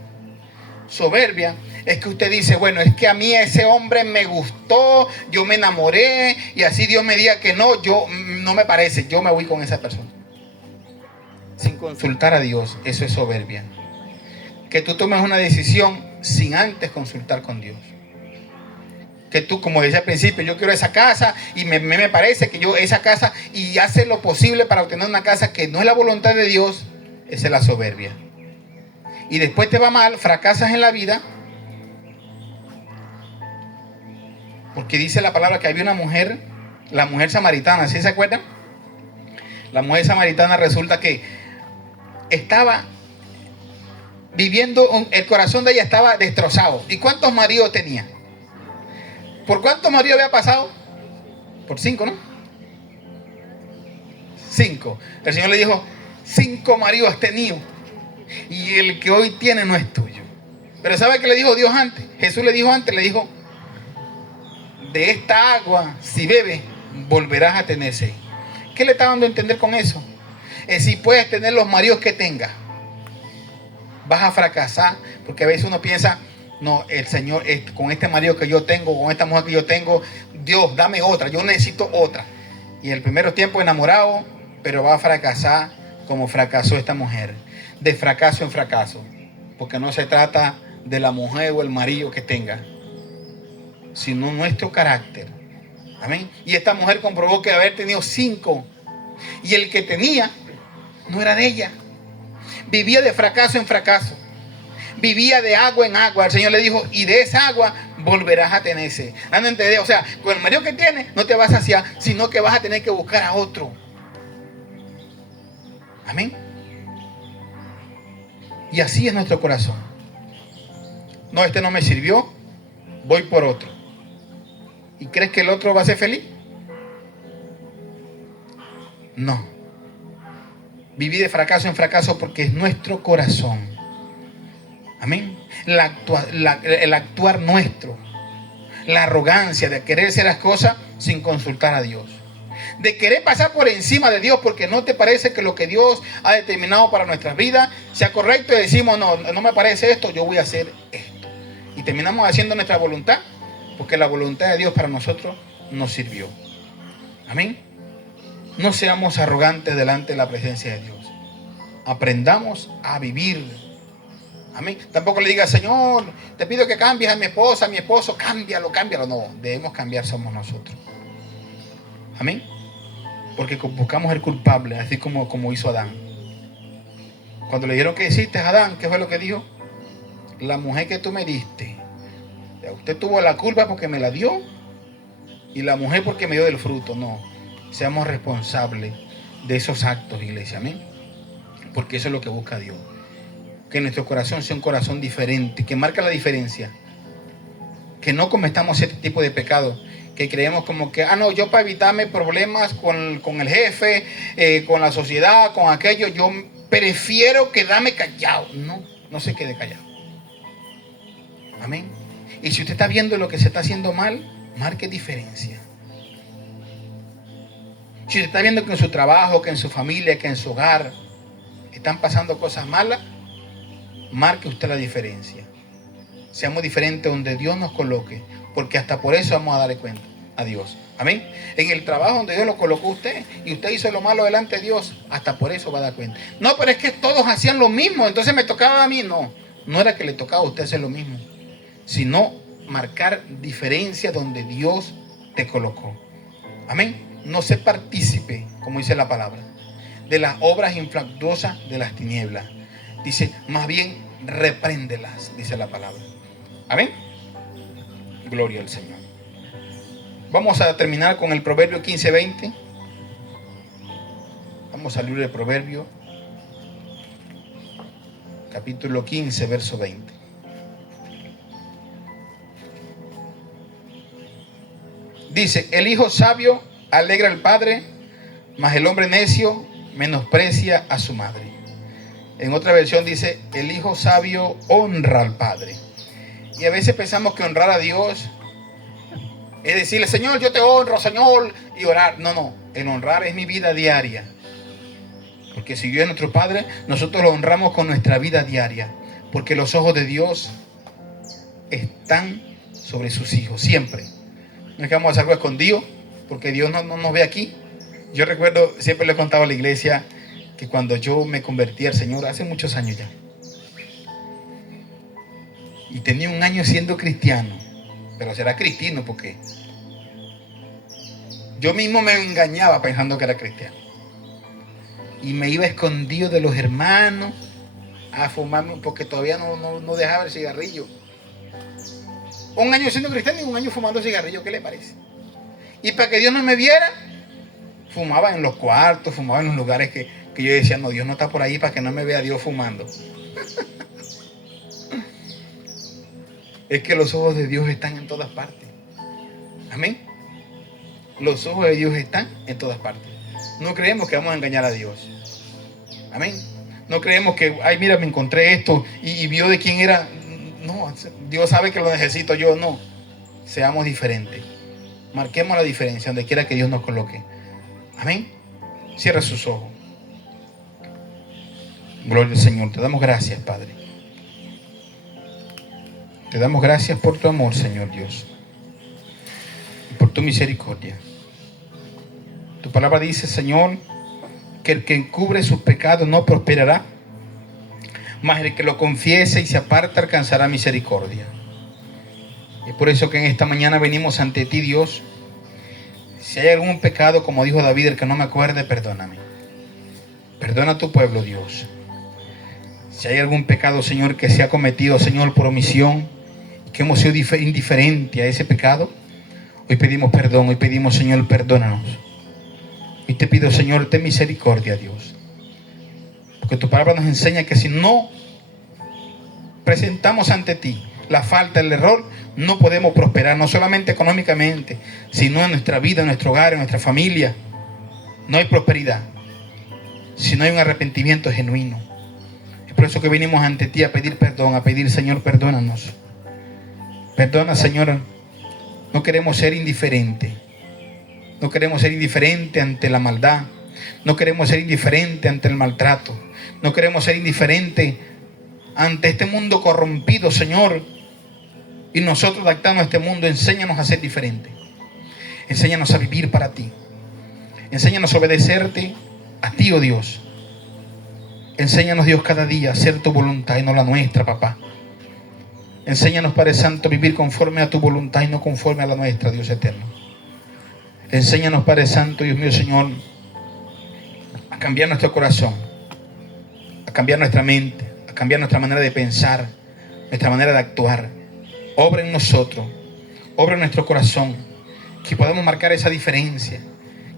Soberbia es que usted dice, bueno, es que a mí ese hombre me gustó, yo me enamoré, y así Dios me diga que no, yo no me parece, yo me voy con esa persona. Sin consultar a Dios, eso es soberbia. Que tú tomes una decisión sin antes consultar con Dios. Que tú, como decía al principio, yo quiero esa casa y me parece que yo esa casa, y hace lo posible para obtener una casa que no es la voluntad de Dios. Esa es la soberbia. Y después te va mal, fracasas en la vida. Porque dice la palabra que había una mujer, la mujer samaritana, ¿sí se acuerdan? La mujer samaritana resulta que estaba viviendo, el corazón de ella estaba destrozado. ¿Y cuántos maridos tenía? ¿Por cuántos maridos había pasado? Por 5, ¿no? 5. El Señor le dijo, 5 maridos has tenido, y el que hoy tiene no es tuyo. Pero ¿sabe qué le dijo Dios antes? Jesús le dijo antes, le dijo, de esta agua, si bebes, volverás a tener sed. ¿Qué le está dando a entender con eso? Es si puedes tener los maridos que tengas, vas a fracasar, porque a veces uno piensa, no, el Señor, con este marido que yo tengo, con esta mujer que yo tengo, Dios, dame otra, yo necesito otra. Y el primer tiempo enamorado, pero va a fracasar como fracasó esta mujer, de fracaso en fracaso, porque no se trata de la mujer o el marido que tenga, sino nuestro carácter. Amén. Y esta mujer comprobó que haber tenido 5, y el que tenía no era de ella. Vivía de fracaso en fracaso, vivía de agua en agua. El Señor le dijo, y de esa agua volverás a tener sed. Dando a entender, o sea, con el marido que tienes no te vas a saciar, sino que vas a tener que buscar a otro. Amén. Y así es nuestro corazón. No, este no me sirvió, voy por otro. ¿Y crees que el otro va a ser feliz? No. Viví de fracaso en fracaso porque es nuestro corazón. Amén. El actuar nuestro. La arrogancia de querer hacer las cosas sin consultar a Dios. de querer pasar por encima de Dios porque no te parece que lo que Dios ha determinado para nuestras vidas sea correcto, y decimos, no me parece esto, yo voy a hacer esto. Y terminamos haciendo nuestra voluntad porque la voluntad de Dios para nosotros nos sirvió. Amén. No seamos arrogantes delante de la presencia de Dios. Aprendamos a vivir. Amén. Tampoco le diga, Señor, te pido que cambies a mi esposa, a mi esposo, cámbialo. No, debemos cambiar, somos nosotros. Amén. Porque buscamos el culpable, así como hizo Adán. Cuando le dijeron, ¿qué hiciste, Adán? ¿Qué fue lo que dijo? La mujer que tú me diste, usted tuvo la culpa porque me la dio, y la mujer porque me dio del fruto. No, seamos responsables de esos actos, iglesia. Amén. Porque eso es lo que busca Dios. Que nuestro corazón sea un corazón diferente, que marca la diferencia. Que no cometamos este tipo de pecado, que creemos como que, no, yo para evitarme problemas con el jefe, con la sociedad, con aquello, yo prefiero quedarme callado. No se quede callado. Amén. Y si usted está viendo lo que se está haciendo mal, marque diferencia. Si usted está viendo que en su trabajo, que en su familia, que en su hogar están pasando cosas malas, marque usted la diferencia. Seamos diferentes donde Dios nos coloque, porque hasta por eso vamos a darle cuenta a Dios. Amén. En el trabajo donde Dios lo colocó usted y usted hizo lo malo delante de Dios, hasta por eso va a dar cuenta. No, pero es que todos hacían lo mismo, entonces me tocaba a mí. No era que le tocaba a usted hacer lo mismo, sino marcar diferencia donde Dios te colocó. Amén. No se partícipe, como dice la palabra, de las obras infructuosas de las tinieblas. Dice, más bien repréndelas, dice la palabra. Amén. Gloria al Señor. Vamos a terminar con el Proverbio 15:20. Vamos al libro de Proverbio, capítulo 15, verso 20. Dice, el hijo sabio alegra al padre, mas el hombre necio menosprecia a su madre. En otra versión dice, el hijo sabio honra al padre. Y a veces pensamos que honrar a Dios es decirle, Señor, yo te honro, Señor, y orar. No, el honrar es mi vida diaria. Porque si Dios es nuestro Padre, nosotros lo honramos con nuestra vida diaria. Porque los ojos de Dios están sobre sus hijos, siempre. No es que vamos a hacer algo escondido, porque Dios no nos ve aquí. Yo recuerdo, siempre le he contado a la iglesia, que cuando yo me convertí al Señor, hace muchos años ya, y tenía un año siendo cristiano, pero será cristiano porque yo mismo me engañaba pensando que era cristiano, y me iba escondido de los hermanos a fumarme, porque todavía no dejaba el cigarrillo. Un año siendo cristiano y un año fumando cigarrillo, ¿qué le parece? Y para que Dios no me viera, fumaba en los cuartos, fumaba en los lugares que yo decía, no, Dios no está por ahí para que no me vea Dios fumando. Es que los ojos de Dios están en todas partes. Amén. Los ojos de Dios están en todas partes. No creemos que vamos a engañar a Dios. Amén. No creemos que, ay, mira, me encontré esto y vio de quién era. No, Dios sabe que lo necesito yo. No. Seamos diferentes. Marquemos la diferencia donde quiera que Dios nos coloque. Amén. Cierra sus ojos. Gloria al Señor. Te damos gracias, Padre. Te damos gracias por tu amor, Señor Dios, y por tu misericordia. Tu palabra dice, Señor, que el que encubre sus pecados no prosperará, mas el que lo confiese y se aparta alcanzará misericordia. Y es por eso que en esta mañana venimos ante ti, Dios. Si hay algún pecado, como dijo David, el que no me acuerde, perdóname. Perdona a tu pueblo, Dios. Si hay algún pecado, Señor, que se ha cometido, Señor, por omisión, que hemos sido indiferentes a ese pecado, hoy pedimos perdón, hoy pedimos, Señor, perdónanos. Y te pido, Señor, ten misericordia, Dios. Porque tu palabra nos enseña que si no presentamos ante ti la falta, el error, no podemos prosperar, no solamente económicamente, sino en nuestra vida, en nuestro hogar, en nuestra familia. No hay prosperidad si no hay un arrepentimiento genuino. Es por eso que venimos ante ti a pedir perdón, a pedir, Señor, perdónanos. Perdona, Señor, no queremos ser indiferentes. No queremos ser indiferentes ante la maldad. No queremos ser indiferentes ante el maltrato. No queremos ser indiferentes ante este mundo corrompido, Señor. Y nosotros adaptando a este mundo, enséñanos a ser diferentes. Enséñanos a vivir para ti. Enséñanos a obedecerte a ti, oh Dios. Enséñanos, Dios, cada día a hacer tu voluntad y no la nuestra, papá. Enséñanos, Padre Santo, a vivir conforme a tu voluntad y no conforme a la nuestra, Dios eterno. Enséñanos, Padre Santo, Dios mío, Señor, a cambiar nuestro corazón, a cambiar nuestra mente, a cambiar nuestra manera de pensar, nuestra manera de actuar. Obra en nosotros, obra en nuestro corazón, que podamos marcar esa diferencia,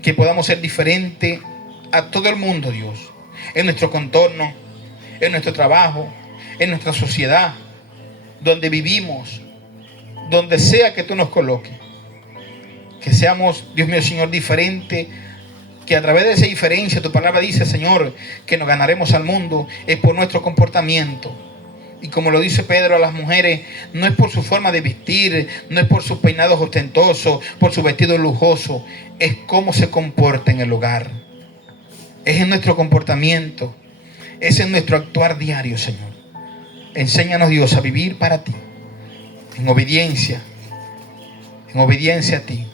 que podamos ser diferentes a todo el mundo, Dios, en nuestro contorno, en nuestro trabajo, en nuestra sociedad, donde vivimos, donde sea que tú nos coloques. Que seamos, Dios mío, Señor, diferentes, que a través de esa diferencia, tu palabra dice, Señor, que nos ganaremos al mundo, es por nuestro comportamiento. Y como lo dice Pedro a las mujeres, no es por su forma de vestir, no es por sus peinados ostentosos, por su vestido lujoso, es cómo se comporta en el hogar. Es en nuestro comportamiento, es en nuestro actuar diario, Señor. Enséñanos, Dios, a vivir para ti, en obediencia a ti.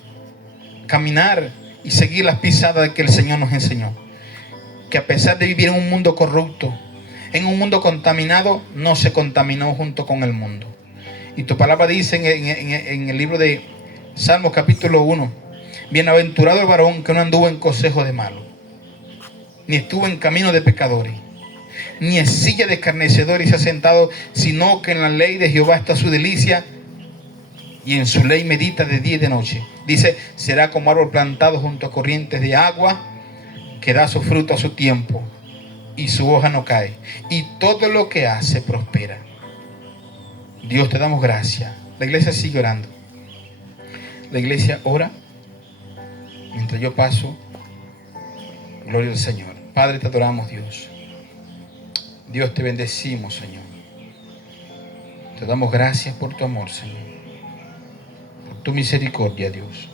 Caminar y seguir las pisadas que el Señor nos enseñó. Que a pesar de vivir en un mundo corrupto, en un mundo contaminado, no se contaminó junto con el mundo. Y tu palabra dice en el libro de Salmos capítulo 1, bienaventurado el varón que no anduvo en consejo de malos, ni estuvo en camino de pecadores, ni en silla de escarnecedores se ha sentado, sino que en la ley de Jehová está su delicia, y en su ley medita de día y de noche. Dice, será como árbol plantado junto a corrientes de agua, que da su fruto a su tiempo, y su hoja no cae, y todo lo que hace prospera. Dios, te damos gracias. La iglesia sigue orando. La iglesia ora mientras yo paso. Gloria al Señor. Padre, te adoramos, Dios. Dios, te bendecimos, Señor. Te damos gracias por tu amor, Señor. Por tu misericordia, Dios.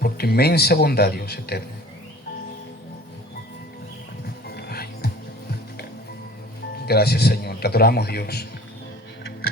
Por tu inmensa bondad, Dios eterno. Gracias, Señor. Te adoramos, Dios.